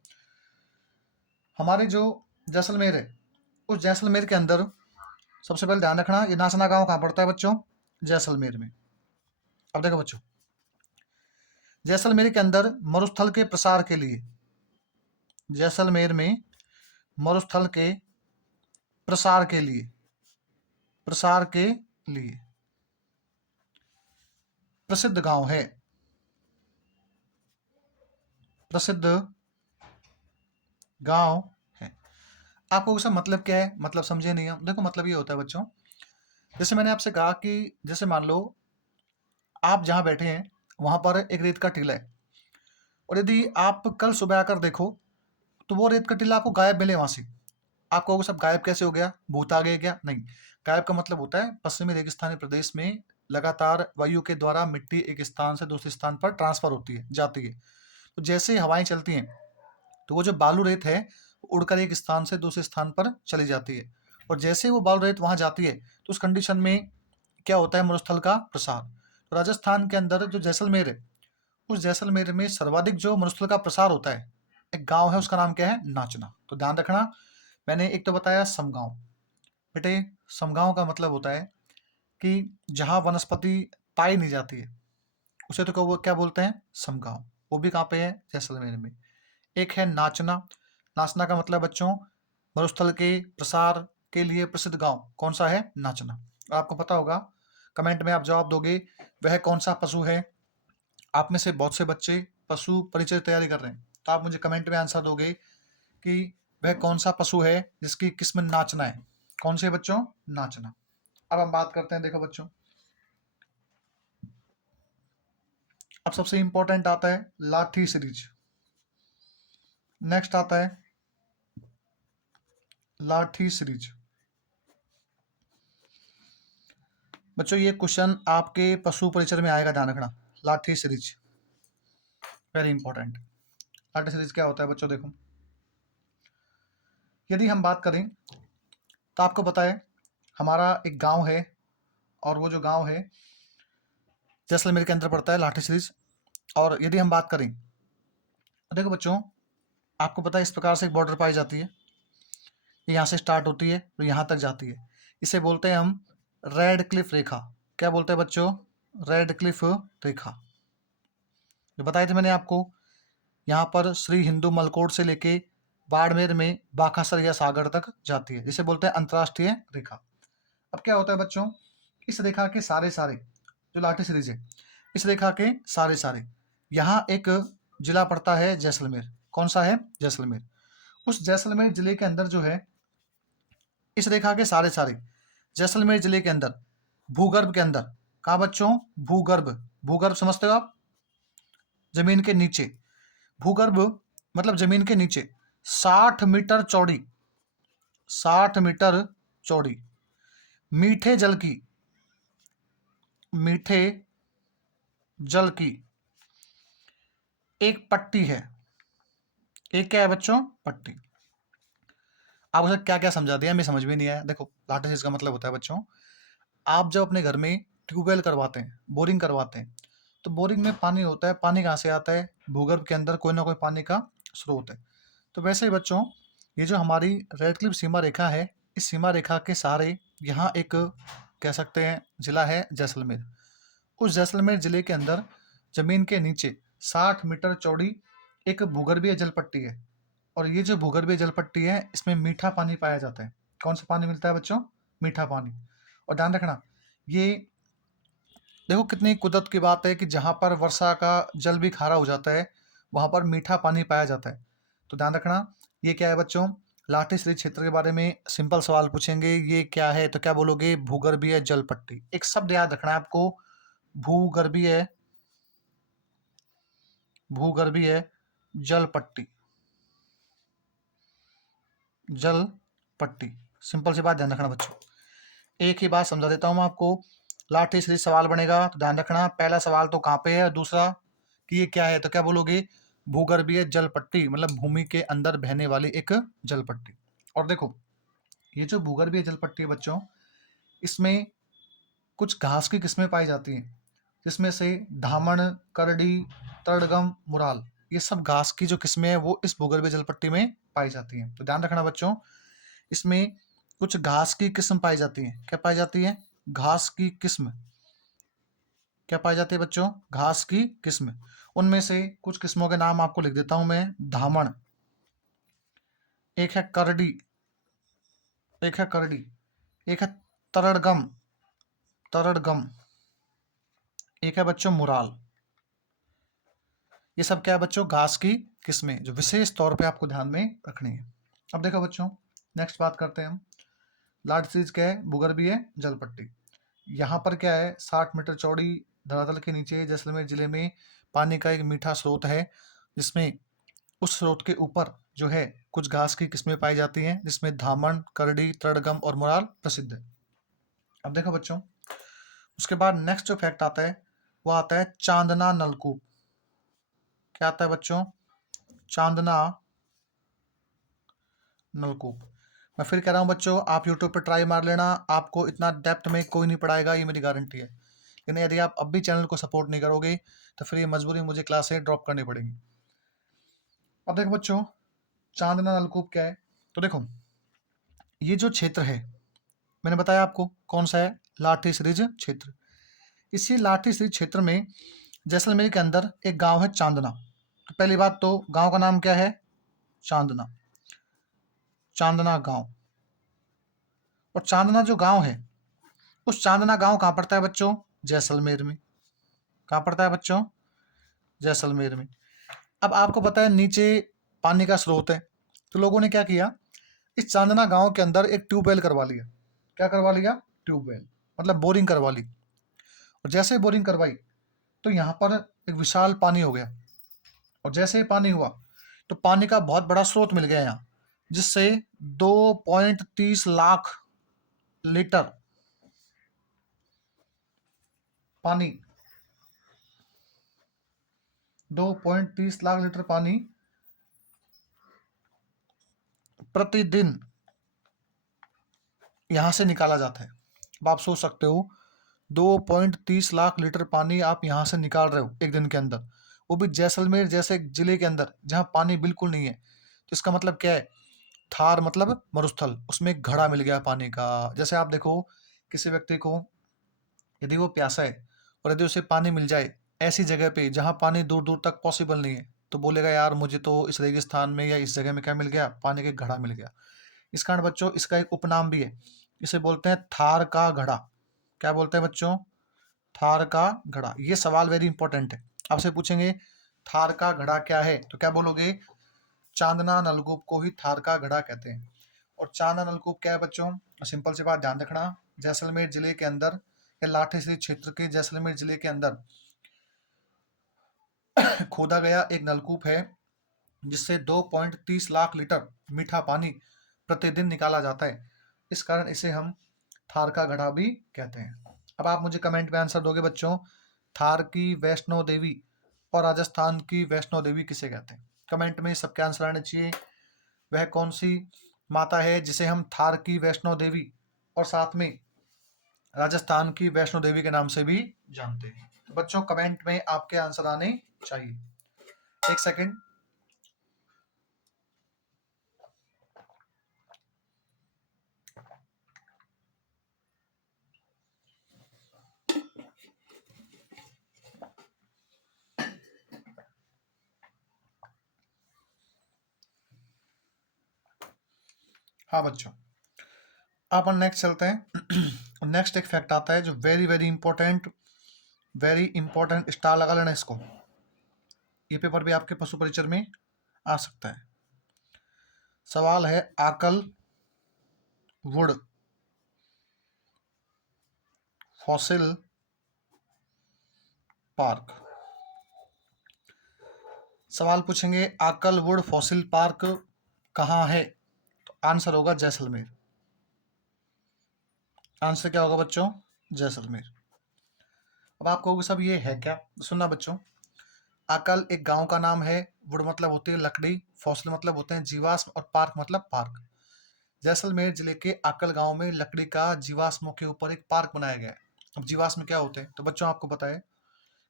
हमारे जो जैसलमेर है, उस जैसलमेर के अंदर सबसे पहले ध्यान रखना ये नाचना गांव कहाँ पड़ता है बच्चों? जैसलमेर में। अब देखो बच्चों, जैसलमेर के अंदर मरुस्थल के प्रसार के लिए, जैसलमेर में मरुस्थल के प्रसार के लिए, प्रसार के लिए प्रसिद्ध गांव है, प्रसिद्ध गांव है। आपको उसका मतलब क्या है? मतलब समझे नहीं हम? देखो मतलब ये होता है बच्चों, जैसे मैंने आपसे कहा कि जैसे मान लो आप जहां बैठे हैं वहां पर एक रेत का टीला है, और यदि आप कल सुबह आकर देखो तो वो रेत का टीला आपको गायब मिले वहां से। आप कहोगे सब गायब कैसे हो गया? भूत आ गए क्या? नहीं, गायब का मतलब होता है पश्चिमी रेगिस्तानी प्रदेश में लगातार वायु के द्वारा मिट्टी एक स्थान से दूसरे स्थान पर ट्रांसफर होती है, जाती है। तो जैसे ही हवाएं चलती हैं तो वो जो बालू रेत है उड़कर एक स्थान से दूसरे स्थान पर चली जाती है, और जैसे ही वो बालू रेत वहां जाती है तो उस कंडीशन में क्या होता है? मरुस्थल का प्रसार। तो राजस्थान के अंदर जो जैसलमेर है, उस जैसलमेर में सर्वाधिक जो मरुस्थल का प्रसार होता है, एक गांव है उसका नाम क्या है? नाचना। तो ध्यान रखना, मैंने एक तो बताया समगांव। बेटे समगांव का मतलब होता है कि जहां वनस्पति पाई नहीं जाती है उसे तो वो क्या बोलते हैं? समगांव। वो भी कहाँ पे है? जैसलमेर में। एक है नाचना। नाचना का मतलब बच्चों मरुस्थल के प्रसार के लिए प्रसिद्ध गांव कौन सा है? नाचना। आपको पता होगा, कमेंट में आप जवाब दोगे वह कौन सा पशु है। आप में से बहुत से बच्चे पशु परिचय तैयारी कर रहे हैं, तो आप मुझे कमेंट में आंसर दोगे कि वह कौन सा पशु है जिसकी किस्म नाचना है? कौन से बच्चों? नाचना। अब हम बात करते हैं, देखो बच्चों, अब सबसे इंपॉर्टेंट आता है लाठी सीरीज। नेक्स्ट आता है लाठी सीरीज। बच्चों ये क्वेश्चन आपके पशु परिचय में आएगा, ध्यान रखना। लाठी सीरीज वेरी इंपॉर्टेंट। लाठी सीरीज क्या होता है बच्चों? देखो, यदि हम बात करें तो आपको पता है हमारा एक गांव है, और वो जो गांव है जैसलमेर के अंदर पड़ता है, लाठी सीरीज। और यदि हम बात करें, देखो बच्चों, आपको पता है इस प्रकार से एक बॉर्डर पाई जाती है, ये यहाँ से स्टार्ट होती है तो यहाँ तक जाती है। इसे बोलते हैं हम रेड क्लिफ रेखा। क्या बोलते हैं बच्चों? रेड क्लिफ रेखा। जो बताए थे मैंने आपको, यहाँ पर श्री हिंदू मलकोट से लेके बाड़मेर में बाखासरिया सागर तक जाती है, जिसे बोलते हैं अंतर्राष्ट्रीय रेखा। अब क्या होता है बच्चों, इस रेखा के सारे सारे, जो लाठी सीरीज है, इस रेखा के सारे सारे, यहाँ एक जिला पड़ता है जैसलमेर। कौन सा है? जैसलमेर। उस जैसलमेर जिले के अंदर जो है, इस रेखा के सारे सारे जैसलमेर जिले के अंदर, भूगर्भ के अंदर, कहा बच्चों? भूगर्भ। भूगर्भ समझते हो आप? जमीन के नीचे। भूगर्भ मतलब जमीन के नीचे 60 मीटर चौड़ी, 60 मीटर चौड़ी मीठे जल की, मीठे जल की एक पट्टी है। एक क्या है बच्चों? पट्टी। आप उसे क्या क्या समझा दिया, हमें समझ में नहीं आया। देखो, लाठी सीरीज का मतलब होता है बच्चों, आप जब अपने घर में ट्यूबवेल करवाते हैं, बोरिंग करवाते हैं, तो बोरिंग में पानी होता है। पानी कहाँ से आता है? भूगर्भ के अंदर कोई ना कोई पानी का स्रोत है। तो वैसे ही बच्चों, ये जो हमारी रेड क्लिफ सीमा रेखा है, इस सीमा रेखा के सहारे यहाँ एक, कह सकते हैं, जिला है जैसलमेर। उस जैसलमेर जिले के अंदर जमीन के नीचे 60 मीटर चौड़ी एक भूगर्भीय जल पट्टी है। और ये जो भूगर्भीय जल पट्टी है, इसमें मीठा पानी पाया जाता है। कौन सा पानी मिलता है बच्चों? मीठा पानी। और ध्यान रखना, ये देखो कितनी कुदरत की बात है कि जहाँ पर वर्षा का जल भी खारा हो जाता है, वहाँ पर मीठा पानी पाया जाता है। तो ध्यान रखना, ये क्या है बच्चों? लाठी सीरीज क्षेत्र के बारे में सिंपल सवाल पूछेंगे, ये क्या है तो क्या बोलोगे? भूगर्भीय जल पट्टी। एक शब्द याद रखना है आपको, भूगर्भीय, भूगर्भीय जल पट्टी, जल पट्टी। सिंपल सी बात ध्यान रखना बच्चों। एक ही बात समझा देता हूं मैं आपको। लाठी सीरीज सवाल बनेगा तो ध्यान रखना, पहला सवाल तो कहाँ पे है, दूसरा कि ये क्या है तो क्या बोलोगे? भूगर्भीय जल पट्टी, मतलब भूमि के अंदर बहने वाली एक जल पट्टी। और देखो, ये जो भूगर्भीय जल पट्टी है बच्चों, इसमें कुछ घास की किस्में पाई जाती हैं, जिसमें से धामण, करडी, तड़गम, मुराल, ये सब घास की जो किस्में हैं वो इस भूगर्भीय जल पट्टी में पाई जाती हैं। तो ध्यान रखना बच्चों, इसमें कुछ घास की किस्म पाई जाती है। क्या पाई जाती है? घास की किस्म। क्या पाई जाती है बच्चों? घास की किस्म। उनमें से कुछ किस्मों के नाम आपको लिख देता हूं मैं। धामण, एक है करडी, एक है करडी, एक है तरड़गम, तरड़गम, एक है बच्चों मुराल। ये सब क्या है बच्चों? घास की किस्में, जो विशेष तौर पे आपको ध्यान में रखनी है। अब देखो बच्चों, नेक्स्ट बात करते हैं हम। लाठी सीरीज क्या है? भूगर्भीय जल पट्टी। यहाँ पर क्या है? 60 मीटर चौड़ी धरातल के नीचे जैसलमेर जिले में पानी का एक मीठा स्रोत है, जिसमें उस स्रोत के ऊपर जो है कुछ घास की किस्में पाई जाती हैं, जिसमें धामण, करडी, तड़गम और मुराल प्रसिद्ध है। अब देखो बच्चों, उसके बाद नेक्स्ट जो फैक्ट आता है वो आता है चांदना नलकूप। क्या आता है बच्चों? चांदना नलकूप। मैं फिर कह रहा हूँ बच्चों, आप यूट्यूब पर ट्राई मार लेना, आपको इतना डेप्थ में कोई नहीं पढ़ाएगा, ये मेरी गारंटी है। लेकिन यदि आप अब भी चैनल को सपोर्ट नहीं करोगे तो फिर ये मजबूरी मुझे क्लासें ड्रॉप करनी पड़ेगी। अब देखो बच्चों, चांदना नलकूप क्या है? तो देखो, ये जो क्षेत्र है, मैंने बताया आपको कौन सा है, लाठी सीरीज क्षेत्र। इसी लाठी सीरीज क्षेत्र में जैसलमेर के अंदर एक गांव है चांदना। तो पहली बात तो गांव का नाम क्या है? चांदना, चांदना गांव। और चांदना जो गांव है, उस चांदना गांव कहाँ पड़ता है बच्चों? जैसलमेर में। कहाँ पड़ता है बच्चों? जैसलमेर में। अब आपको पता है नीचे पानी का स्रोत है, तो लोगों ने क्या किया, इस चांदना गांव के अंदर एक ट्यूबवेल करवा लिया। क्या करवा लिया? ट्यूबवेल, मतलब बोरिंग करवा ली। और जैसे ही बोरिंग करवाई तो यहाँ पर एक विशाल पानी हो गया। और जैसे ही पानी हुआ तो पानी का बहुत बड़ा स्रोत मिल गया यहाँ, जिससे 2.30 लाख लीटर पानी 2.30 लाख लीटर पानी प्रतिदिन यहाँ से निकाला जाता है। अब आप सोच सकते हो 2.30 लाख लीटर पानी आप यहाँ से निकाल रहे हो एक दिन के अंदर, वो भी जैसलमेर जैसे एक जिले के अंदर जहाँ पानी बिल्कुल नहीं है। तो इसका मतलब क्या है? थार मतलब मरुस्थल, उसमें एक घड़ा मिल गया पानी का। जैसे आप देखो, किसी व्यक्ति को यदि वो प्यासा है और यदि उसे पानी मिल जाए ऐसी जगह पे जहाँ पानी दूर दूर तक पॉसिबल नहीं है, तो बोलेगा यार मुझे तो इस रेगिस्तान में या इस जगह में क्या मिल गया? पानी का एक घड़ा मिल गया। इस कारण बच्चों इसका एक उपनाम भी है, इसे बोलते हैं थार का घड़ा। क्या बोलते हैं बच्चों? थार का घड़ा। ये सवाल वेरी इंपॉर्टेंट है, आपसे पूछेंगे थार का घड़ा क्या है, तो क्या बोलोगे? चांदना नलकूप को ही थार का घड़ा कहते हैं। और चांदना नलकूप क्या है बच्चों? सिंपल सी बात ध्यान रखना, जैसलमेर जिले के अंदर या लाठीसरी क्षेत्र के जैसलमेर जिले के अंदर खोदा गया एक नलकूप है, जिससे 2.30 लाख लीटर मीठा पानी प्रतिदिन निकाला जाता है। इस कारण इसे हम थार का घड़ा भी कहते हैं। अब आप मुझे कमेंट में आंसर दोगे बच्चों, थार की वैष्णो देवी और राजस्थान की वैष्णो देवी किसे कहते हैं? कमेंट में सबके आंसर आने चाहिए। वह कौन सी माता है जिसे हम थार की वैष्णो देवी और साथ में राजस्थान की वैष्णो देवी के नाम से भी जानते हैं? तो बच्चों कमेंट में आपके आंसर आने चाहिए। एक सेकंड। हाँ बच्चों, अपन नेक्स्ट चलते हैं। नेक्स्ट एक फैक्ट आता है जो वेरी वेरी इंपॉर्टेंट, स्टार लगा लेना इसको, ये पेपर भी आपके पशु परिचय में आ सकता है। सवाल है आकल वुड फॉसिल पार्क। सवाल पूछेंगे आकल वुड फॉसिल पार्क कहाँ है, तो आंसर होगा जैसलमेर। आंसर क्या होगा बच्चों? जैसलमेर। अब आप कहोगे सब ये है क्या? सुनना बच्चों, आकल एक गांव का नाम है, वुड मतलब होती है लकड़ी, फॉसिल मतलब होते हैं जीवाश्म, और पार्क मतलब पार्क। जैसलमेर जिले के आकल गांव में लकड़ी का जीवाश्मों के ऊपर एक पार्क बनाया गया है। अब जीवाश्म क्या होते हैं? तो बच्चों आपको पता है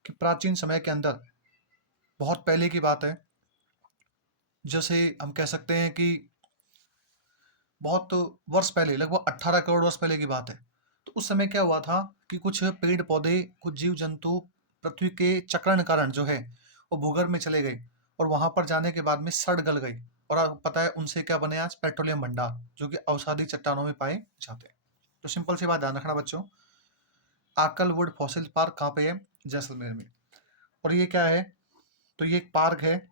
कि प्राचीन समय के अंदर, बहुत पहले की बात है, जैसे हम कह सकते हैं कि बहुत वर्ष पहले, लगभग 18 करोड़ वर्ष पहले की बात है। तो उस समय क्या हुआ था कि कुछ पेड़ पौधे, कुछ जीव जंतु पृथ्वी के चक्रण कारण जो है वो भूगर्भ में चले गए, और वहां पर जाने के बाद में सड़ गल गई। और आपको पता है उनसे क्या बने आज? पेट्रोलियम भंडार, जो कि अवसादी चट्टानों में पाए जाते हैं। तो सिंपल सी बात ध्यान रखना बच्चों, आकलवुड फॉसिल पार्क कहाँ पे है? जैसलमेर में। और ये क्या है? तो ये एक पार्क है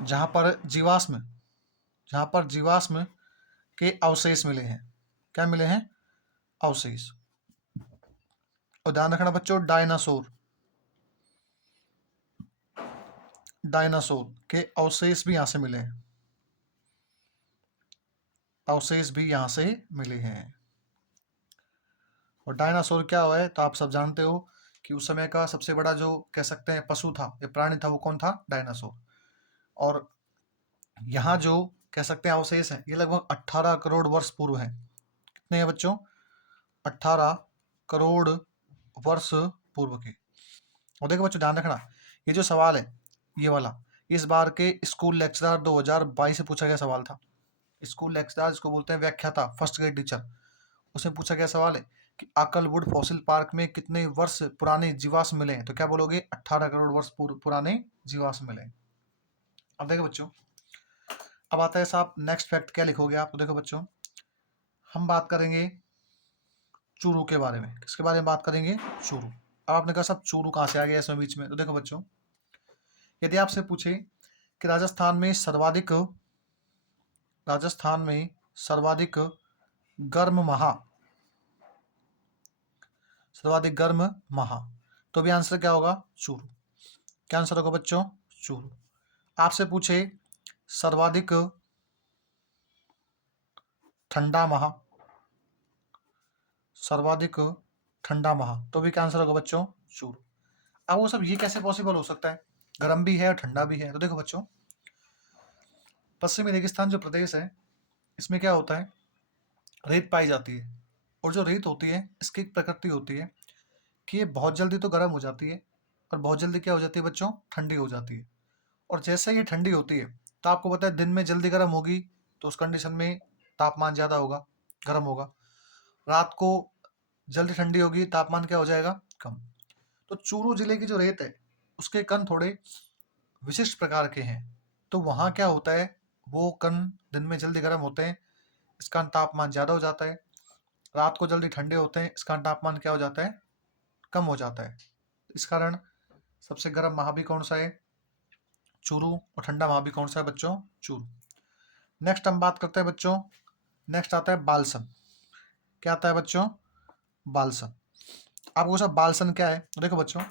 जहाँ पर जीवाश्म जहाँ पर जीवाश्म के अवशेष मिले हैं। क्या मिले हैं? अवशेष। और ध्यान रखना बच्चों, डायनासोर डायनासोर के अवशेष भी यहाँ से मिले हैं। अवशेष भी यहाँ से मिले हैं। और डायनासोर क्या हुआ है तो आप सब जानते हो कि उस समय का सबसे बड़ा जो कह सकते हैं पशु था या प्राणी था, वो कौन था? डायनासोर। और यहाँ जो कह सकते हैं अवशेष है, ये लगभग 18 करोड़ वर्ष पूर्व है। कितने हैं बच्चों? 18 करोड़ वर्ष पूर्व के। और देखो बच्चों ध्यान रखना, ये जो सवाल है ये वाला, इस बार के स्कूल लेक्चरर 2022 से पूछा गया सवाल था। स्कूल लेक्चरर जिसको बोलते हैं व्याख्याता, फर्स्ट ग्रेड टीचर, उससे पूछा गया सवाल है कि आकलवुड फॉसिल पार्क में कितने वर्ष पुराने जीवाश्म मिले हैं? तो क्या बोलोगे? 18 करोड़ वर्ष पुराने जीवाश्म मिले हैं। अब देखो बच्चों, अब आता है साहब नेक्स्ट फैक्ट, क्या लिखोगे आप? तो देखो बच्चों, हम बात करेंगे चूरू के बारे में। किसके बारे में बात करेंगे? चूरू। अब आपने कहा साहब चूरू कहाँ से आ गया इसमें बीच में? तो देखो बच्चों, यदि आपसे पूछे कि राजस्थान में सर्वाधिक राजस्थान में सर्वाधिक गर्म माह, सर्वाधिक गर्म माह, तो भी आंसर क्या होगा? चूरू। क्या आंसर होगा बच्चों? चूरू। आपसे पूछे सर्वाधिक ठंडा माह, सर्वाधिक ठंडा माह, तो भी क्या आंसर होगा बच्चों? चूरू। अब वो सब ये कैसे पॉसिबल हो सकता है? गर्म भी है और ठंडा भी है। तो देखो बच्चों, पश्चिमी रेगिस्तान जो प्रदेश है, इसमें क्या होता है, रेत पाई जाती है। और जो रेत होती है, इसकी एक प्रकृति होती है कि ये बहुत जल्दी तो गर्म हो जाती है और बहुत जल्दी क्या हो जाती है बच्चों? ठंडी हो जाती है। और जैसे ये ठंडी होती है, तो आपको पता है दिन में जल्दी गर्म होगी, तो उस कंडीशन में तापमान ज़्यादा होगा, गर्म होगा। रात को जल्दी ठंडी होगी, तापमान क्या हो जाएगा? कम। तो चूरू जिले की जो रेत है, उसके कण थोड़े विशिष्ट प्रकार के हैं। तो वहाँ क्या होता है, वो कण दिन में जल्दी गर्म होते हैं, इस कारण तापमान ज़्यादा हो जाता है। रात को जल्दी ठंडे होते हैं, इस कारण तापमान क्या हो जाता है? कम हो जाता है। इस कारण सबसे गर्म माह भी कौन सा है? चूरू। और ठंडा माह भी कौन सा है बच्चों? चूरू। नेक्स्ट हम बात करते हैं बच्चों, नेक्स्ट आता है बालसन। क्या आता है बच्चों? बालसन। आपको सब बालसन क्या है? तो देखो बच्चों,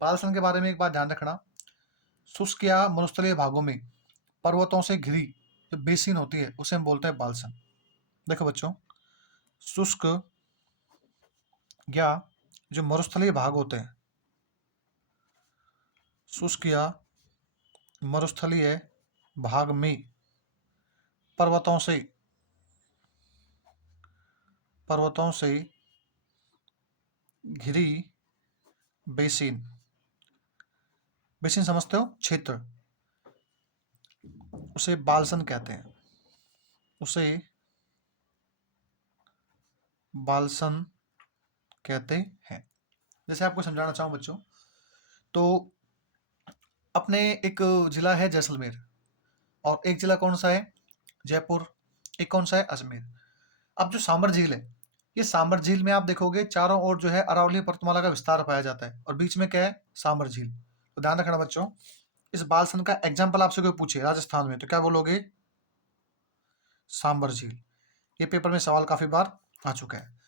बालसन के बारे में एक बात ध्यान रखना, शुष्क या मरुस्थलीय भागों में पर्वतों से घिरी जो बेसिन होती है, उसे हम बोलते हैं बालसन। देखो बच्चों, शुष्क या जो मरुस्थलीय भाग होते हैं, शुष्क या मरुस्थलीय भाग में पर्वतों से घिरी बेसिन, बेसिन समझते हो? क्षेत्र, उसे बालसन कहते हैं, उसे बालसन कहते हैं। जैसे आपको समझाना चाहूँ बच्चों, तो अपने एक जिला है जैसलमेर, और एक जिला कौन सा है? जयपुर। एक कौन सा है? अजमेर। अब जो सांबर झील है, ये सांबर झील में आप देखोगे चारों ओर जो है अरावली पर्वतमाला का विस्तार पाया जाता है, और बीच में क्या है? सांबर झील। तो ध्यान रखना बच्चों, इस बालसन का एग्जाम्पल आपसे कोई पूछे राजस्थान में, तो क्या बोलोगे? सांबर झील। ये पेपर में सवाल काफी बार आ चुका है।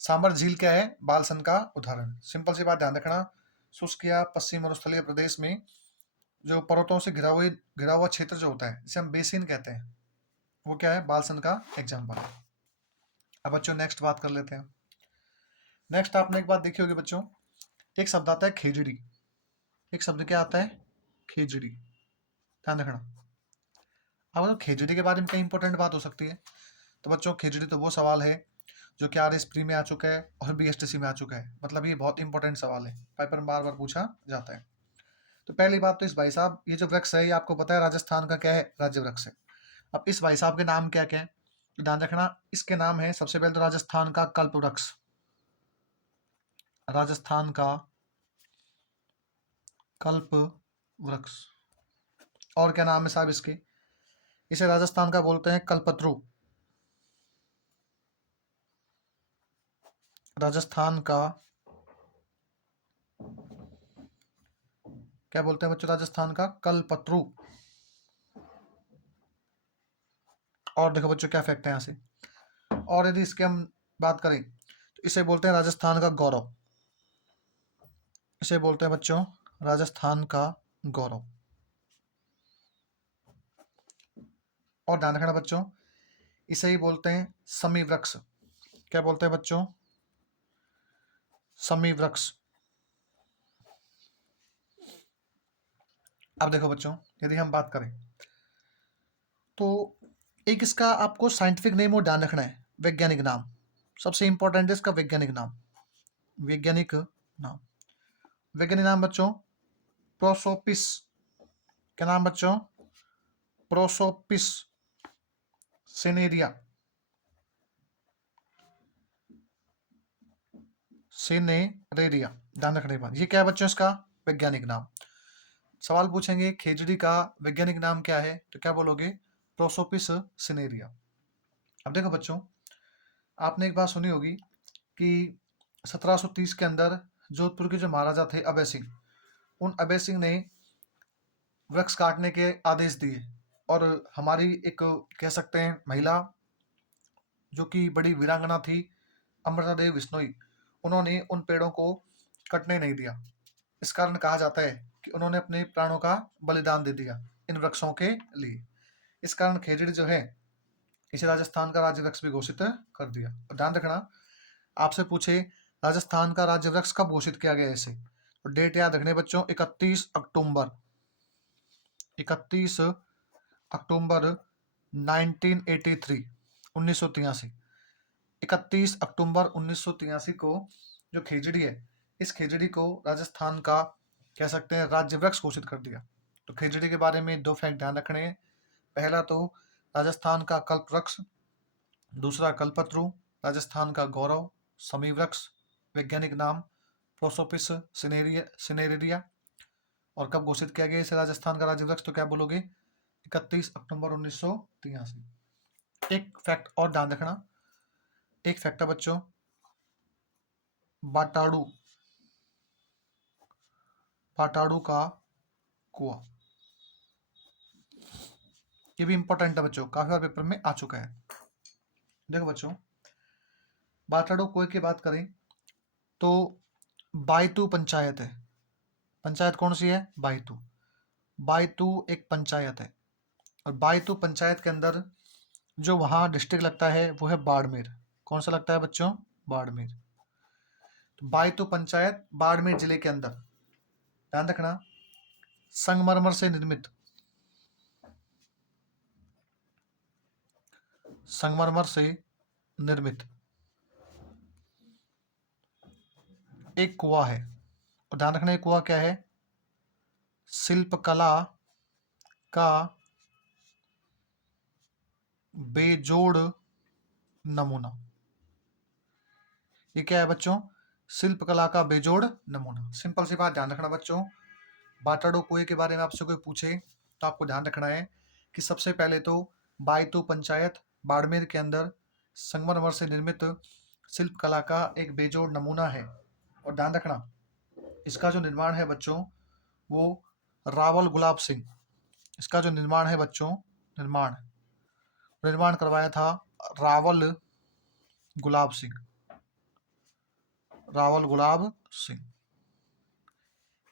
सांबर झील क्या है? बालसन का उदाहरण। सिंपल सी बात ध्यान रखना, शुष्क या पश्चिम मरुस्थलीय प्रदेश में जो पर्वतों से घिरा हुआ क्षेत्र जो होता है, जिसे हम बेसिन कहते हैं, वो क्या है? बालसन का एग्जाम्पल है। अब बच्चों नेक्स्ट बात कर लेते हैं। नेक्स्ट आपने एक बात देखी होगी बच्चों, एक शब्द आता है खेजड़ी। एक शब्द क्या आता है? खेजड़ी। ध्यान रखना। अब तो खेजड़ी के बारे में क्या इंपॉर्टेंट बात हो सकती है? तो बच्चों, खेजड़ी तो वो सवाल है जो कि आरएस प्री में आ चुका है और बीएसटीसी में आ चुका है। मतलब ये बहुत इंपॉर्टेंट सवाल है, पेपर में बार बार पूछा जाता है। तो पहली बात तो इस भाई साहब, ये जो वृक्ष है, ये आपको पता है राजस्थान का क्या है? राज्य वृक्ष है। अब इस भाई साहब के नाम क्या क्या है? तो ध्यान रखना, इसके नाम है सबसे पहले तो राजस्थान का कल्प वृक्ष, राजस्थान का कल्प वृक्ष। और क्या नाम है साहब इसके? इसे राजस्थान का बोलते हैं कल्पतरू, राजस्थान का क्या बोलते हैं बच्चों? राजस्थान का कल्पतरू। और देखो बच्चों क्या फैक्ट है यहाँ से, और यदि इसके हम बात करें तो इसे बोलते हैं राजस्थान का गौरव, इसे बोलते हैं बच्चों राजस्थान का गौरव। और ध्यान रखना बच्चों, इसे ही बोलते हैं समी वृक्ष। क्या बोलते हैं बच्चों? समी वृक्ष। अब देखो बच्चों, यदि हम बात करें तो एक इसका आपको साइंटिफिक नेम और ध्यान रखना है, वैज्ञानिक नाम। सबसे इंपॉर्टेंट है इसका वैज्ञानिक नाम, वैज्ञानिक नाम। वैज्ञानिक नाम बच्चों प्रोसोपिस। क्या नाम बच्चों? Prosopis सिनेरिया, cineraria. ध्यान रखने की बात, ये क्या है बच्चों? इसका वैज्ञानिक नाम। सवाल पूछेंगे खेजड़ी का वैज्ञानिक नाम क्या है, तो क्या बोलोगे? प्रोसोपिस सिनेरिया। अब देखो बच्चों, आपने एक बात सुनी होगी कि 1730 के अंदर जोधपुर के जो महाराजा थे अभय सिंह, उन अभय सिंह ने वृक्ष काटने के आदेश दिए, और हमारी एक कह सकते हैं महिला जो कि बड़ी वीरांगना थी, अमृता देवी बिश्नोई, उन्होंने उन पेड़ों को कटने नहीं दिया। इस कारण कहा जाता है कि उन्होंने अपने प्राणों का बलिदान दे दिया इन वृक्षों के लिए। इस कारण खेजड़ी जो है इसे राजस्थान का राज्य वृक्ष भी घोषित कर दिया। और ध्यान रखना, आपसे पूछे राजस्थान का राज्य वृक्ष कब घोषित किया गया इसे, तो डेट याद रखने बच्चों, 31 अक्टूबर 1983, 1983, 31 अक्टूबर 1983 को जो खेजड़ी है, इस खेजड़ी को राजस्थान का कह सकते हैं राज्य वृक्ष घोषित कर दिया। तो खेजड़ी के बारे में दो फैक्ट ध्यान रखने हैं। पहला तो राजस्थान का कल्प वृक्ष, दूसरा कल्पत्रु, राजस्थान का गौरव, समी वृक्ष, वैज्ञानिक नाम प्रोसोपिस सिनेरिया। और कब घोषित किया गया इसे राजस्थान का राज्य वृक्ष, तो क्या बोलोगे, 31 अक्टूबर 1983। एक फैक्ट और ध्यान रखना, एक फैक्ट है बच्चों, बाटाड़ू का कुआं, ये भी इंपॉर्टेंट है बच्चों, काफी बार पेपर में आ चुका है। देखो बच्चों, बाटाड़ू कुएं की बात करें तो बायतू पंचायत है। पंचायत कौन सी है, बायतू। बायतू एक पंचायत है, और बायतू पंचायत के अंदर जो वहाँ डिस्ट्रिक्ट लगता है वो है बाड़मेर। कौन सा लगता है बच्चों, बाड़मेर। तो बायतू पंचायत बाड़मेर जिले के अंदर, ध्यान रखना, संगमरमर से निर्मित, संगमरमर से निर्मित एक कुआं है। और ध्यान रखना, ये कुआं क्या है, शिल्पकला का बेजोड़ नमूना। ये क्या है बच्चों, शिल्पकला का बेजोड़ नमूना। सिंपल सी बात ध्यान रखना बच्चों, बाटाड़ो कुएं के बारे में आपसे कोई पूछे तो आपको ध्यान रखना है कि सबसे पहले तो बायतू पंचायत बाड़मेर के अंदर संगमरमर से निर्मित शिल्पकला का एक बेजोड़ नमूना है। और ध्यान रखना, इसका जो निर्माण है बच्चों वो रावल गुलाब सिंह, इसका जो निर्माण है बच्चों, निर्माण करवाया था रावल गुलाब सिंह, रावल गुलाब सिंह।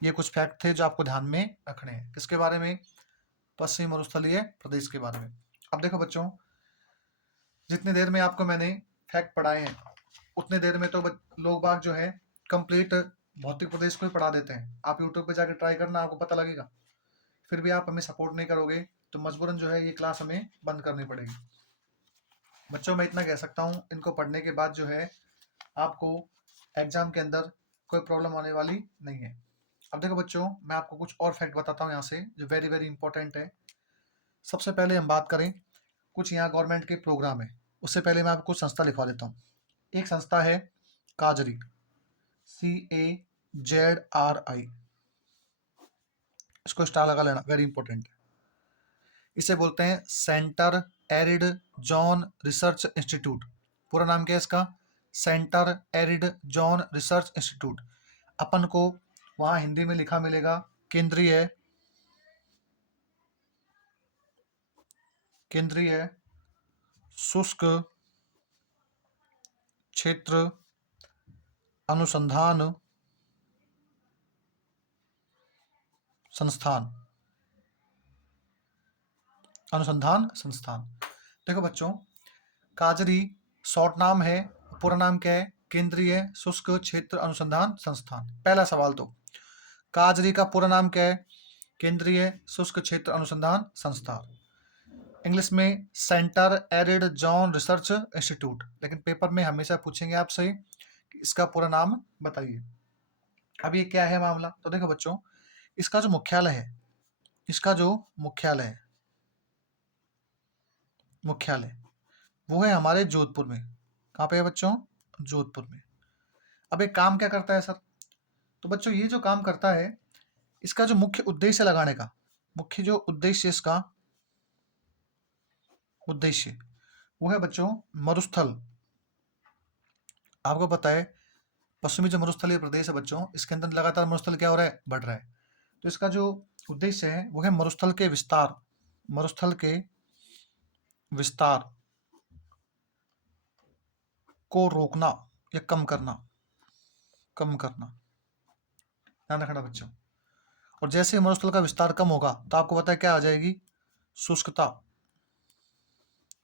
ये कुछ फैक्ट थे जो आपको ध्यान में रखने हैं। किसके बारे में, पश्चिमी मरुस्थलीय प्रदेश के बारे में। अब देखो बच्चों, जितनी देर में आपको मैंने फैक्ट पढ़ाए हैं उतने देर में तो लोग बाग जो है कंप्लीट भौतिक प्रदेश को ही पढ़ा देते हैं। आप यूट्यूब पे जाकर ट्राई करना, आपको पता लगेगा। फिर भी आप हमें सपोर्ट नहीं करोगे तो मजबूरन जो है ये क्लास हमें बंद करनी पड़ेगी। बच्चों मैं इतना कह सकता हूँ, इनको पढ़ने के बाद जो है आपको एग्जाम के अंदर कोई प्रॉब्लम आने वाली नहीं है। अब देखो बच्चों, मैं आपको कुछ और फैक्ट बताता हूँ यहाँ से जो वेरी वेरी इंपॉर्टेंट है। सबसे पहले हम बात करें, कुछ यहाँ गवर्नमेंट के प्रोग्राम है, उससे पहले मैं आपको कुछ संस्था लिखवा देता हूँ। एक संस्था है काजरी, CAZRI, इसको स्टार लगा लेना, वेरी इंपॉर्टेंट है। इसे बोलते हैं centre arid zone research institute. पूरा नाम क्या है इसका, centre arid zone research institute. अपन को वहाँ हिंदी में लिखा मिलेगा केंद्रीय शुष्क क्षेत्र अनुसंधान संस्थान, देखो बच्चों, काजरी शॉर्ट नाम है, पूरा नाम क्या है, केंद्रीय शुष्क क्षेत्र अनुसंधान संस्थान। पहला सवाल तो, काजरी का पूरा नाम क्या है, केंद्रीय शुष्क क्षेत्र अनुसंधान संस्थान। इंग्लिश में centre arid zone research institute. लेकिन पेपर में हमेशा पूछेंगे आपसे कि इसका पूरा नाम बताइए। अब ये क्या है मामला, तो देखो बच्चों, इसका जो मुख्यालय है, मुख्यालय वो है हमारे जोधपुर में। कहाँ पे है बच्चों, जोधपुर में। अब एक काम क्या करता है सर, तो बच्चों ये जो काम करता है, इसका जो मुख्य उद्देश्य लगाने का, मुख्य जो उद्देश्य इसका उद्देश्य वो है बच्चों मरुस्थल। आपको पता है पश्चिमी जो मरुस्थलीय प्रदेश है बच्चों, इसके अंदर लगातार मरुस्थल क्या हो रहा है, बढ़ रहा है। तो इसका जो उद्देश्य है वो है मरुस्थल के विस्तार, मरुस्थल के विस्तार को रोकना या कम करना, ध्यान रखना बच्चों। और जैसे ही मरुस्थल का विस्तार कम होगा तो आपको पता है क्या आ जाएगी, शुष्कता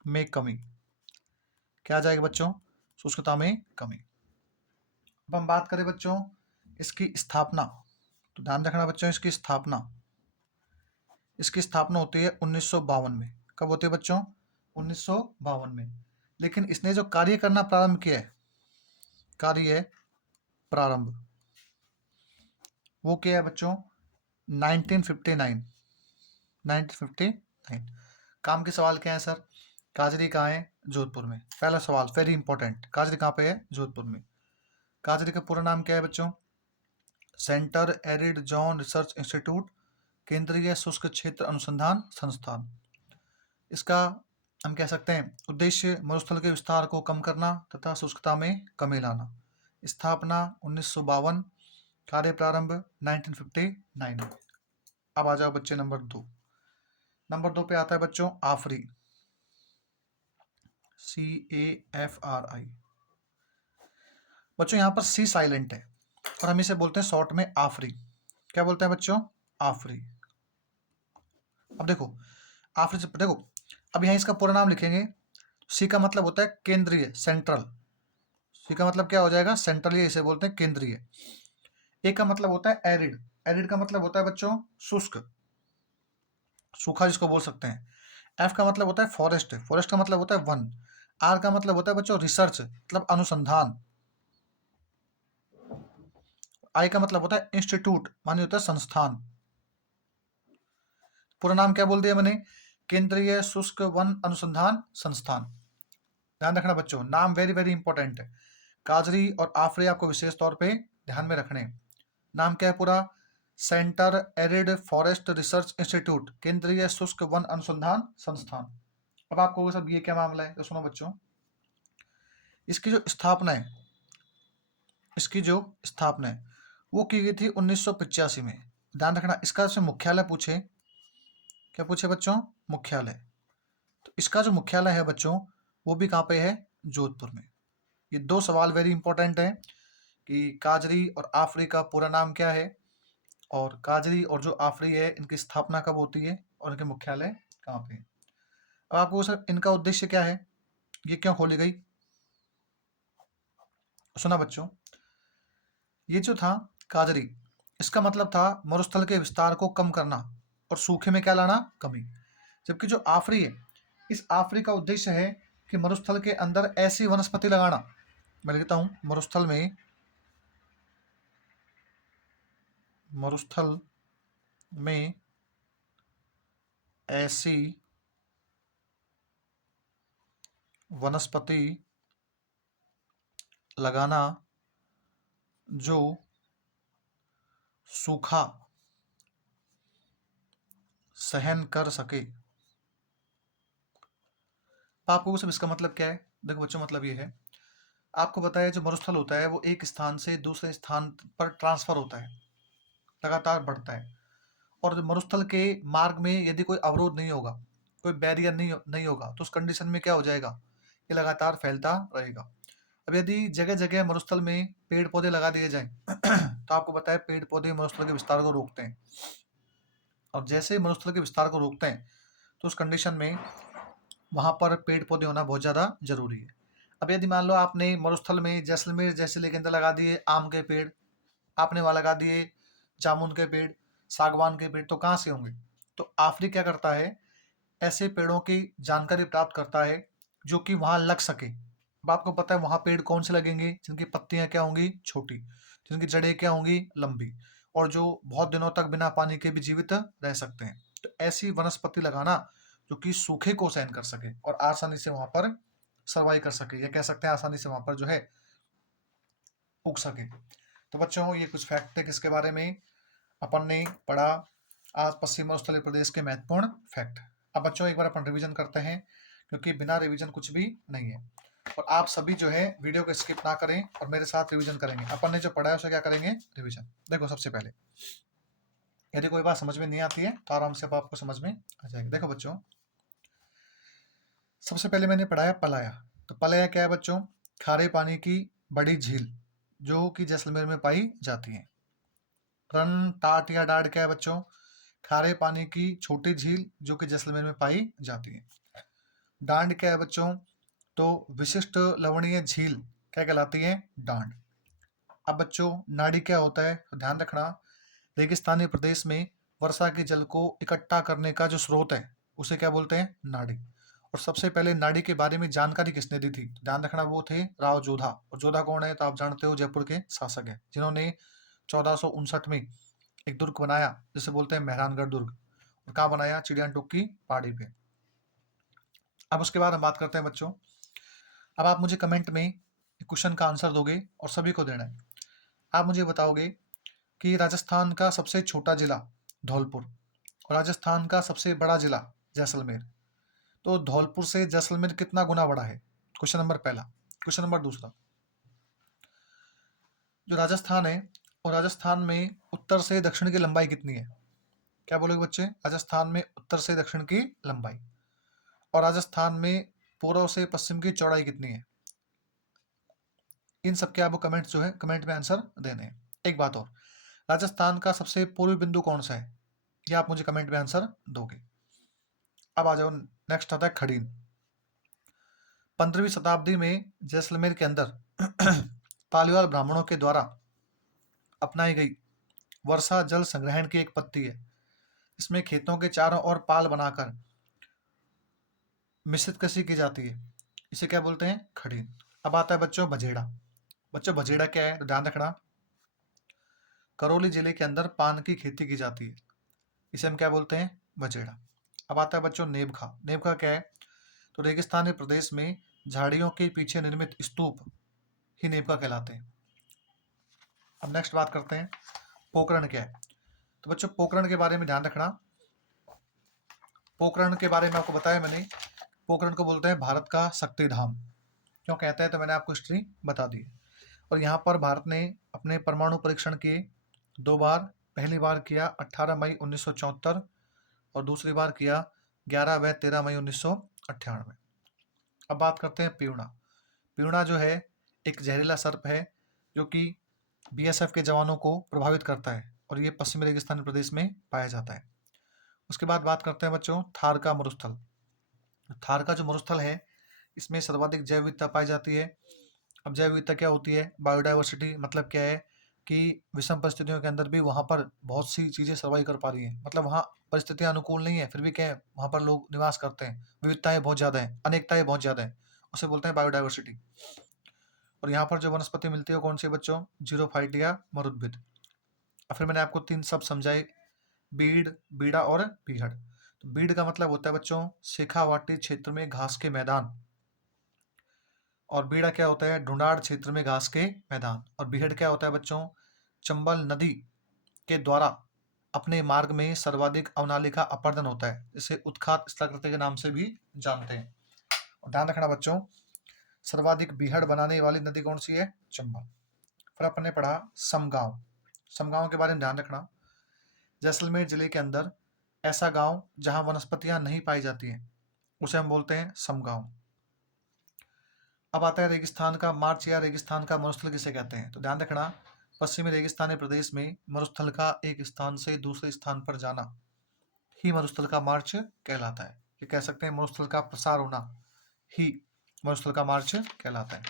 में कमी। क्या आ जाएगा बच्चों, शुष्कता में कमी। अब हम बात करें बच्चों इसकी स्थापना, तो ध्यान रखना बच्चों इसकी स्थापना होती है 1952 में। कब होती है बच्चों, 1952 में। लेकिन इसने जो कार्य करना प्रारंभ किया है, कार्य प्रारंभ, वो क्या है बच्चों, 1959। काम के सवाल क्या है सर, काजरी कहाँ है, जोधपुर में। पहला सवाल वेरी इंपॉर्टेंट, काजरी कहाँ पे है, जोधपुर में। काजरी का पूरा नाम क्या है बच्चों, centre arid zone research institute, केंद्रीय शुष्क क्षेत्र अनुसंधान संस्थान। इसका हम कह सकते हैं उद्देश्य मरुस्थल के विस्तार को कम करना तथा शुष्कता में कमी लाना। स्थापना 1952, कार्य प्रारंभ 1959। अब आ जाओ बच्चे नंबर 2। नंबर 2 पे आता है बच्चों आफरी, CAFRI। बच्चों यहाँ पर सी साइलेंट है और हम इसे बोलते हैं शॉर्ट में आफरी। क्या बोलते हैं बच्चों, आफरी। अब देखो आफरी से देखो, अब यहाँ इसका पूरा नाम लिखेंगे। सी का मतलब होता है केंद्रीय, सेंट्रल। सी का मतलब क्या हो जाएगा, सेंट्रल, इसे बोलते हैं केंद्रीय। ए का मतलब होता है एरिड, एरिड का मतलब होता है बच्चों शुष्क, सूखा जिसको बोल सकते हैं। एफ का मतलब होता है फॉरेस्ट, फॉरेस्ट का मतलब होता है वन। आर का मतलब होता है बच्चों रिसर्च, मतलब अनुसंधान। आई का मतलब होता है इंस्टीट्यूट, माने होता है संस्थान। पूरा नाम क्या बोल दिया मैंने, केंद्रीय शुष्क वन अनुसंधान संस्थान। ध्यान रखना बच्चों, नाम वेरी वेरी इंपॉर्टेंट है। काजरी और आफरी आपको विशेष तौर पे ध्यान में रखने। नाम क्या है पूरा, centre arid forest research institute, केंद्रीय शुष्क वन अनुसंधान संस्थान। अब आपको सब ये क्या मामला है तो सुनो बच्चों, इसकी जो स्थापना है, वो की गई थी 1985 में। ध्यान रखना, इसका से मुख्यालय पूछे, क्या पूछे बच्चों, मुख्यालय। तो इसका जो मुख्यालय है बच्चों वो भी कहाँ पे है, जोधपुर में। ये दो सवाल वेरी इंपॉर्टेंट है कि काजरी और आफरी का पूरा नाम क्या है, और काजरी और जो आफरी है इनकी स्थापना कब होती है, और इनके मुख्यालय कहाँ पे है। अब आपको सर इनका उद्देश्य क्या है, ये क्यों खोली गई, सुना बच्चों। ये जो था काजरी, इसका मतलब था मरुस्थल के विस्तार को कम करना और सूखे में क्या लाना, कमी। जबकि जो आफरी है, इस आफरी का उद्देश्य है कि मरुस्थल के अंदर ऐसी वनस्पति लगाना, मैं लिखता हूं मरुस्थल में ऐसी वनस्पति लगाना जो सूखा सहन कर सके। आपको सब इसका मतलब क्या है, देखो बच्चों मतलब ये है, आपको पता है जो मरुस्थल होता है वो एक स्थान से दूसरे स्थान पर ट्रांसफर होता है, लगातार बढ़ता है। और जो मरुस्थल के मार्ग में यदि कोई अवरोध नहीं होगा, कोई बैरियर नहीं होगा, तो उस कंडीशन में क्या हो जाएगा, ये लगातार फैलता रहेगा। अब यदि जगह जगह मरुस्थल में पेड़ पौधे लगा दिए जाएं तो आपको पता है पेड़ पौधे मरुस्थल के विस्तार को रोकते हैं, और जैसे ही मरुस्थल के विस्तार को रोकते हैं तो उस कंडीशन में वहां पर पेड़ पौधे होना बहुत ज़्यादा जरूरी है। अब यदि मान लो आपने मरुस्थल में जैसलमेर जैसे के अंदर लगा दिए आम के पेड़, आपने वहां लगा दिए जामुन के पेड़, सागवान के पेड़, तो कहाँ से होंगे। तो आफरी क्या करता है, ऐसे पेड़ों की जानकारी प्राप्त करता है जो कि वहां लग सके। अब आपको पता है वहां पेड़ कौन से लगेंगे, जिनकी पत्तियां क्या होंगी, छोटी, जिनकी जड़ें क्या होंगी, लंबी, और जो बहुत दिनों तक बिना पानी के भी जीवित रह सकते हैं। तो ऐसी वनस्पति लगाना जो कि सूखे को सहन कर सके और आसानी से वहां पर सर्वाइव कर सके, या कह सकते हैं आसानी से वहां पर जो है उग सके। तो बच्चों ये कुछ फैक्ट है किसके बारे में अपन ने पढ़ा आज, पश्चिम उत्तर प्रदेश के महत्वपूर्ण फैक्ट। अब बच्चों एक बार अपन रिवीजन करते हैं, क्योंकि बिना रिवीजन कुछ भी नहीं है। और आप सभी जो है वीडियो को स्किप ना करें और मेरे साथ रिवीजन करेंगे। अपन ने जो पढ़ा है उसे क्या करेंगे, रिवीजन। देखो सबसे पहले यदि कोई बात समझ में नहीं आती है तो आराम से अब आपको समझ में आ जाएगी। देखो बच्चों, सबसे पहले मैंने पढ़ाया पलाया। तो पलाया क्या है बच्चों? खारे पानी की बड़ी झील जो कि जैसलमेर में पाई जाती है। रन, टाट या डाड क्या है बच्चों? खारे पानी की छोटी झील जो कि जैसलमेर में पाई जाती है। डांड क्या है बच्चों? तो विशिष्ट लवणीय झील क्या कहलाती है? डांड। अब बच्चों, नाड़ी क्या होता है? तो ध्यान रखना, रेगिस्तानी प्रदेश में वर्षा के जल को इकट्ठा करने का जो स्रोत है उसे क्या बोलते हैं? नाड़ी। और सबसे पहले नाड़ी के बारे में जानकारी किसने दी थी? ध्यान रखना, वो थे राव जोधा। और जोधा कौन है? तो आप जानते हो, जयपुर के शासक है, जिन्होंने 1459 में एक दुर्ग बनाया जिसे बोलते हैं मेहरानगढ़ दुर्ग। और कहाँ बनाया? चिड़ियाटुक की पहाड़ी पे। अब उसके बाद हम बात करते हैं बच्चों, अब आप मुझे कमेंट में क्वेश्चन का आंसर दोगे और सभी को देना है। आप मुझे बताओगे कि राजस्थान का सबसे छोटा जिला धौलपुर और राजस्थान का सबसे बड़ा जिला जैसलमेर, तो धौलपुर से जैसलमेर कितना गुना बड़ा है? क्वेश्चन नंबर पहला। क्वेश्चन नंबर दूसरा, जो राजस्थान है और राजस्थान में उत्तर से दक्षिण की लंबाई कितनी है? क्या बोलोगे बच्चे? राजस्थान में उत्तर से दक्षिण की लंबाई। और राजस्थान में पूर्व से पश्चिम की चौड़ाई कितनी है? इन सबके आपको कमेंट जो है कमेंट में आंसर देने हैं। एक बात और, राजस्थान का सबसे पूर्वी बिंदु कौन सा है? ये आप मुझे कमेंट में आंसर दोगे। अब आ जाओ, नेक्स्ट आता है खड़ीन। 15वीं शताब्दी में जैसलमेर के अंदर पालीवाल ब्राह्मणों के द्वारा अपनाई गई वर्षा जल संग्रहण की एक पद्धति है। इसमें खेतों के चारों ओर पाल बनाकर मिश्रित कृषि की जाती है। इसे क्या बोलते हैं? खड़ीन। अब आता है बच्चों बजेड़ा। बच्चों बजेड़ा क्या है? तो ध्यान रखना, करौली जिले के अंदर पान की खेती की जाती है। इसे हम क्या बोलते हैं? बजेड़ा। अब आता है बच्चों नेबखा। नेबखा क्या है? तो रेगिस्तानी प्रदेश में झाड़ियों के पीछे निर्मित स्तूप ही नेबखा कहलाते हैं। अब नेक्स्ट बात करते हैं पोकरण क्या है। तो बच्चों पोकरण के बारे में ध्यान रखना, पोकरण के बारे में आपको बताया मैंने, पोकरण को बोलते हैं भारत का शक्ति धाम। क्यों कहते हैं? तो मैंने आपको हिस्ट्री बता दी। और यहाँ पर भारत ने अपने परमाणु परीक्षण किए 2 बार। पहली बार किया 18 मई 1974 और दूसरी बार किया 11 व 13 मई 1998। अब बात करते हैं पीवड़ा। पीवड़ा जो है एक जहरीला सर्प है जो कि बीएसएफ के जवानों को प्रभावित करता है और ये पश्चिमी रेगिस्तानी प्रदेश में पाया जाता है। उसके बाद बात करते हैं बच्चों थार का मरुस्थल। थार का जो मरुस्थल है इसमें सर्वाधिक जैव विविधता पाई जाती है। अब जैव विविधता क्या होती है? बायोडाइवर्सिटी मतलब क्या है कि विषम परिस्थितियों के अंदर भी वहाँ पर बहुत सी चीज़ें सर्वाइव कर पा रही हैं। मतलब वहाँ परिस्थितियाँ अनुकूल नहीं है फिर भी क्या है, वहाँ पर लोग निवास करते हैं, विविधताएं बहुत ज़्यादा हैं, अनेकताएं बहुत ज़्यादा हैं, उसे बोलते हैं बायोडाइवर्सिटी। और यहाँ पर जो वनस्पति मिलती है कौन सी बच्चों? जीरोफाइट या मरुद्भिद। और फिर मैंने आपको 3 शब्द समझाए, बीड़, बीड़ा और बीहड़। तो बीड़ का मतलब होता है बच्चों शेखावाटी क्षेत्र में घास के मैदान, और बीड़ा क्या होता है? ढूंढाड़ क्षेत्र में घास के मैदान। और बीहड़ क्या होता है बच्चों? चंबल नदी के द्वारा अपने मार्ग में सर्वाधिक अवनाली का अपरदन होता है, इसे उत्खात स्थलाकृति के नाम से भी जानते हैं। और ध्यान रखना बच्चों, सर्वाधिक बीहड़ बनाने वाली नदी कौन सी है? चंबल। फिर अपन ने पढ़ा समगांव। समगांव के बारे में ध्यान रखना, जैसलमेर जिले के अंदर ऐसा गांव जहां वनस्पतियां नहीं पाई जाती हैं उसे हम बोलते हैं समगांव। अब आता है रेगिस्तान का मार्च या रेगिस्तान का मरुस्थल किसे कहते हैं? तो ध्यान रखना, पश्चिमी रेगिस्तानी प्रदेश में मरुस्थल का एक स्थान से दूसरे स्थान पर जाना ही मरुस्थल का मार्च कहलाता है। ये कह सकते हैं मरुस्थल का प्रसार होना ही मरुस्थल का मार्च कहलाता है।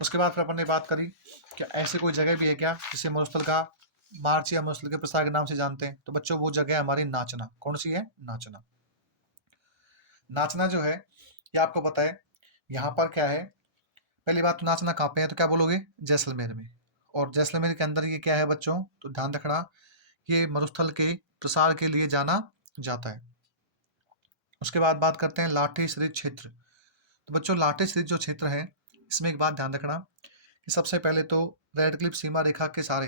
उसके बाद फिर अपन ने बात करी कि ऐसी कोई जगह भी है क्या जिसे मरुस्थल का मार्च या मरुस्थल के प्रसार के नाम से जानते हैं? तो बच्चों वो जगह है हमारी नाचना। कौन सी है? नाचना। नाचना जो है ये आपको पता है यहाँ पर क्या है, पहली बात तो नाचना कहाँ पे है? तो क्या बोलोगे? जैसलमेर में। और जैसलमेर के अंदर ये क्या है बच्चों? तो ध्यान रखना, ये मरुस्थल के प्रसार के लिए जाना जाता है। उसके बाद बात करते हैं लाठी श्री क्षेत्र। तो बच्चों लाठी श्री जो क्षेत्र है इसमें एक बात ध्यान रखना कि सबसे पहले तो रेड क्लिफ सीमा रेखा के सारे,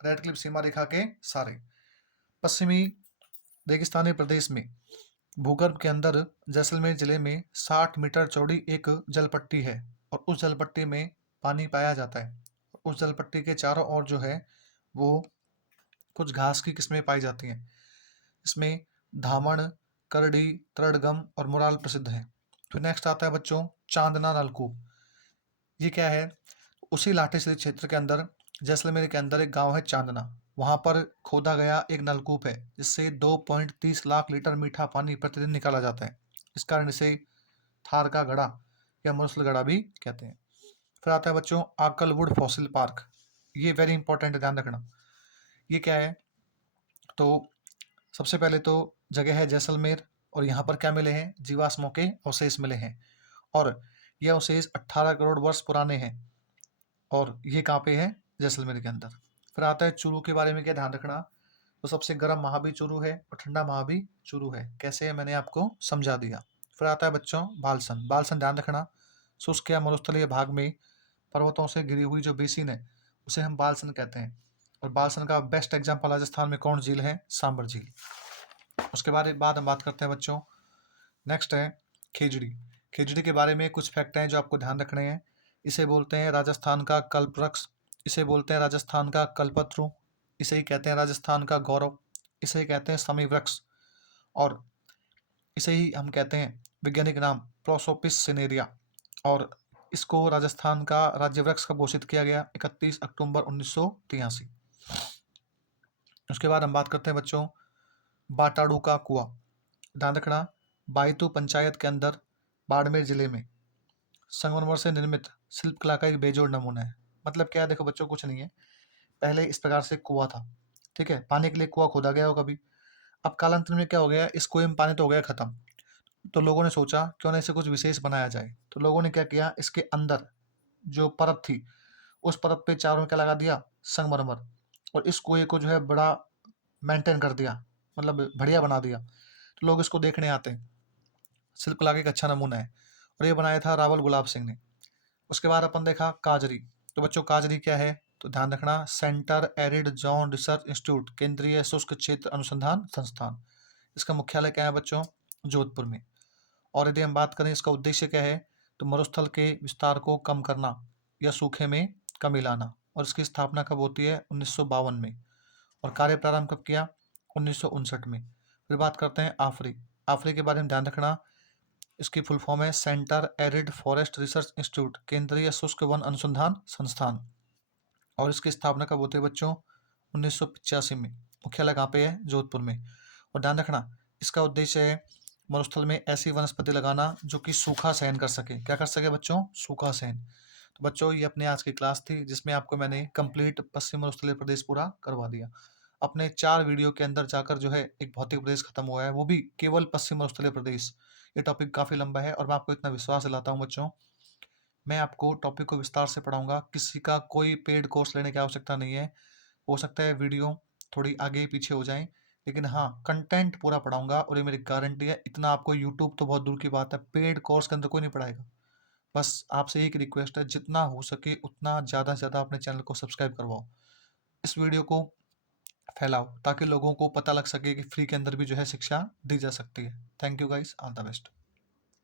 रेड क्लिफ सीमा रेखा के सारे पश्चिमी रेगिस्तानी प्रदेश में भूगर्भ के अंदर जैसलमेर जिले में 60 मीटर चौड़ी एक जलपट्टी है और उस जलपट्टी में पानी पाया जाता है। उस जलपट्टी के चारों ओर जो है वो कुछ घास की किस्में पाई जाती हैं। इसमें धामण, करडी, तृणगम और मुराल प्रसिद्ध हैं। फिर नेक्स्ट आता है बच्चों चांदना नलकूप। ये क्या है? उसी लाठीसरी क्षेत्र के अंदर जैसलमेर के अंदर एक गांव है चांदना, वहां पर खोदा गया एक नलकूप है जिससे 2.30 लाख लीटर मीठा पानी प्रतिदिन निकाला जाता है। इस कारण इसे थार का गड़ा या मुरसल गड़ा भी कहते हैं। फिर आता है बच्चों आकलवुड फॉसिल पार्क। ये वेरी इंपॉर्टेंट है, ध्यान रखना। ये क्या है? तो सबसे पहले तो जगह है जैसलमेर, और यहाँ पर क्या मिले हैं? जीवाश्मों के अवशेष मिले हैं, और ये अवशेष 18 करोड़ वर्ष पुराने हैं, और ये कहाँ पे है? जैसलमेर के अंदर। फिर आता है चूरू के बारे में क्या ध्यान रखना? तो सबसे गर्म महा भी चूरू है और ठंडा महा भी चूरू है। कैसे है मैंने आपको समझा दिया। फिर आता है बच्चों बालसन। बालसन ध्यान रखना, शुष्क या मरुस्थलीय भाग में पर्वतों से घिरी हुई जो बेसिन है उसे हम बालसन कहते हैं। और बालसन का बेस्ट एग्जाम्पल राजस्थान में कौन झील है? सांबर झील। उसके बाद हम बात करते हैं बच्चों, नेक्स्ट है खेजड़ी। खेजड़ी के बारे में कुछ फैक्ट हैं जो आपको ध्यान रखने हैं। इसे बोलते हैं राजस्थान का कल्पवृक्ष, इसे बोलते हैं राजस्थान का कल्पत्रु, इसे ही कहते हैं राजस्थान का गौरव, इसे ही कहते हैं समी वृक्ष, और इसे ही हम कहते हैं वैज्ञानिक नाम प्रोसोपिस सिनेरिया। और इसको राजस्थान का राज्य वृक्ष कब घोषित किया गया? 31 अक्टूबर 1983। उसके बाद हम बात करते हैं बच्चों बाटाड़ू का कुआं। ध्यान रखना, बायतू पंचायत के अंदर बाड़मेर जिले में संगमरमर से निर्मित शिल्पकला का एक बेजोड़ नमूना है। मतलब क्या है? देखो बच्चों, कुछ नहीं है, पहले इस प्रकार से कुआं था, ठीक है, पानी के लिए कुआं खोदा गया हो कभी। अब कालांतर में क्या हो गया, इस कुएं में पानी तो हो गया खत्म, तो लोगों ने सोचा क्यों ना इसे कुछ विशेष बनाया जाए। तो लोगों ने क्या किया, इसके अंदर जो परत थी उस परत पे चारों क्या लगा दिया? संगमरमर। और इस कुएं को जो है बड़ा मेंटेन कर दिया, मतलब बढ़िया बना दिया, तो लोग इसको देखने आते हैं। शिल्पकला का एक अच्छा नमूना है, और ये बनाया था रावल गुलाब सिंह ने। उसके बाद अपन देखा काजरी। तो बच्चों काजरी क्या है? तो ध्यान रखना, centre arid zone research institute, केंद्रीय शुष्क क्षेत्र अनुसंधान संस्थान। इसका मुख्यालय क्या है बच्चों? जोधपुर में। और यदि हम बात करें इसका उद्देश्य क्या है, तो मरुस्थल के विस्तार को कम करना या सूखे में कमी लाना। और इसकी स्थापना कब होती है? 1952 में। और कार्य प्रारंभ कब किया? 1959 में। फिर बात करते हैं आफरी। आफरी के बारे में ध्यान रखना, इसकी फुल फॉर्म है centre arid forest research institute, केंद्रीय शुष्क वन अनुसंधान संस्थान। और इसकी स्थापना कब होती है बच्चों? 1985 में। मुख्यालय कहाँ पे है? जोधपुर में। और ध्यान रखना, इसका उद्देश्य है मरुस्थल में ऐसी वनस्पति लगाना जो कि सूखा सहन कर सके। क्या कर सके बच्चों? सूखा सहन। तो बच्चों ये अपने आज की क्लास थी जिसमें आपको मैंने कंप्लीट पश्चिम मरुस्थलीय प्रदेश पूरा करवा दिया। अपने 4 वीडियो के अंदर जाकर जो है एक भौतिक प्रदेश खत्म हुआ है, वो भी केवल पश्चिम मरुस्थलीय प्रदेश। ये टॉपिक काफ़ी लंबा है, और मैं आपको इतना विश्वास दिलाता हूँ बच्चों, मैं आपको टॉपिक को विस्तार से पढ़ाऊंगा। किसी का कोई पेड कोर्स लेने की आवश्यकता नहीं है। हो सकता है वीडियो थोड़ी आगे पीछे हो जाए, लेकिन हाँ कंटेंट पूरा पढ़ाऊंगा, और ये मेरी गारंटी है। इतना आपको यूट्यूब तो बहुत दूर की बात है, पेड कोर्स के अंदर कोई नहीं पढ़ाएगा। बस आपसे एक रिक्वेस्ट है, जितना हो सके उतना ज़्यादा से ज़्यादा अपने चैनल को सब्सक्राइब करवाओ, इस वीडियो को फैलाओ, ताकि लोगों को पता लग सके कि फ्री के अंदर भी जो है शिक्षा दी जा सकती है। Thank you guys, all the best.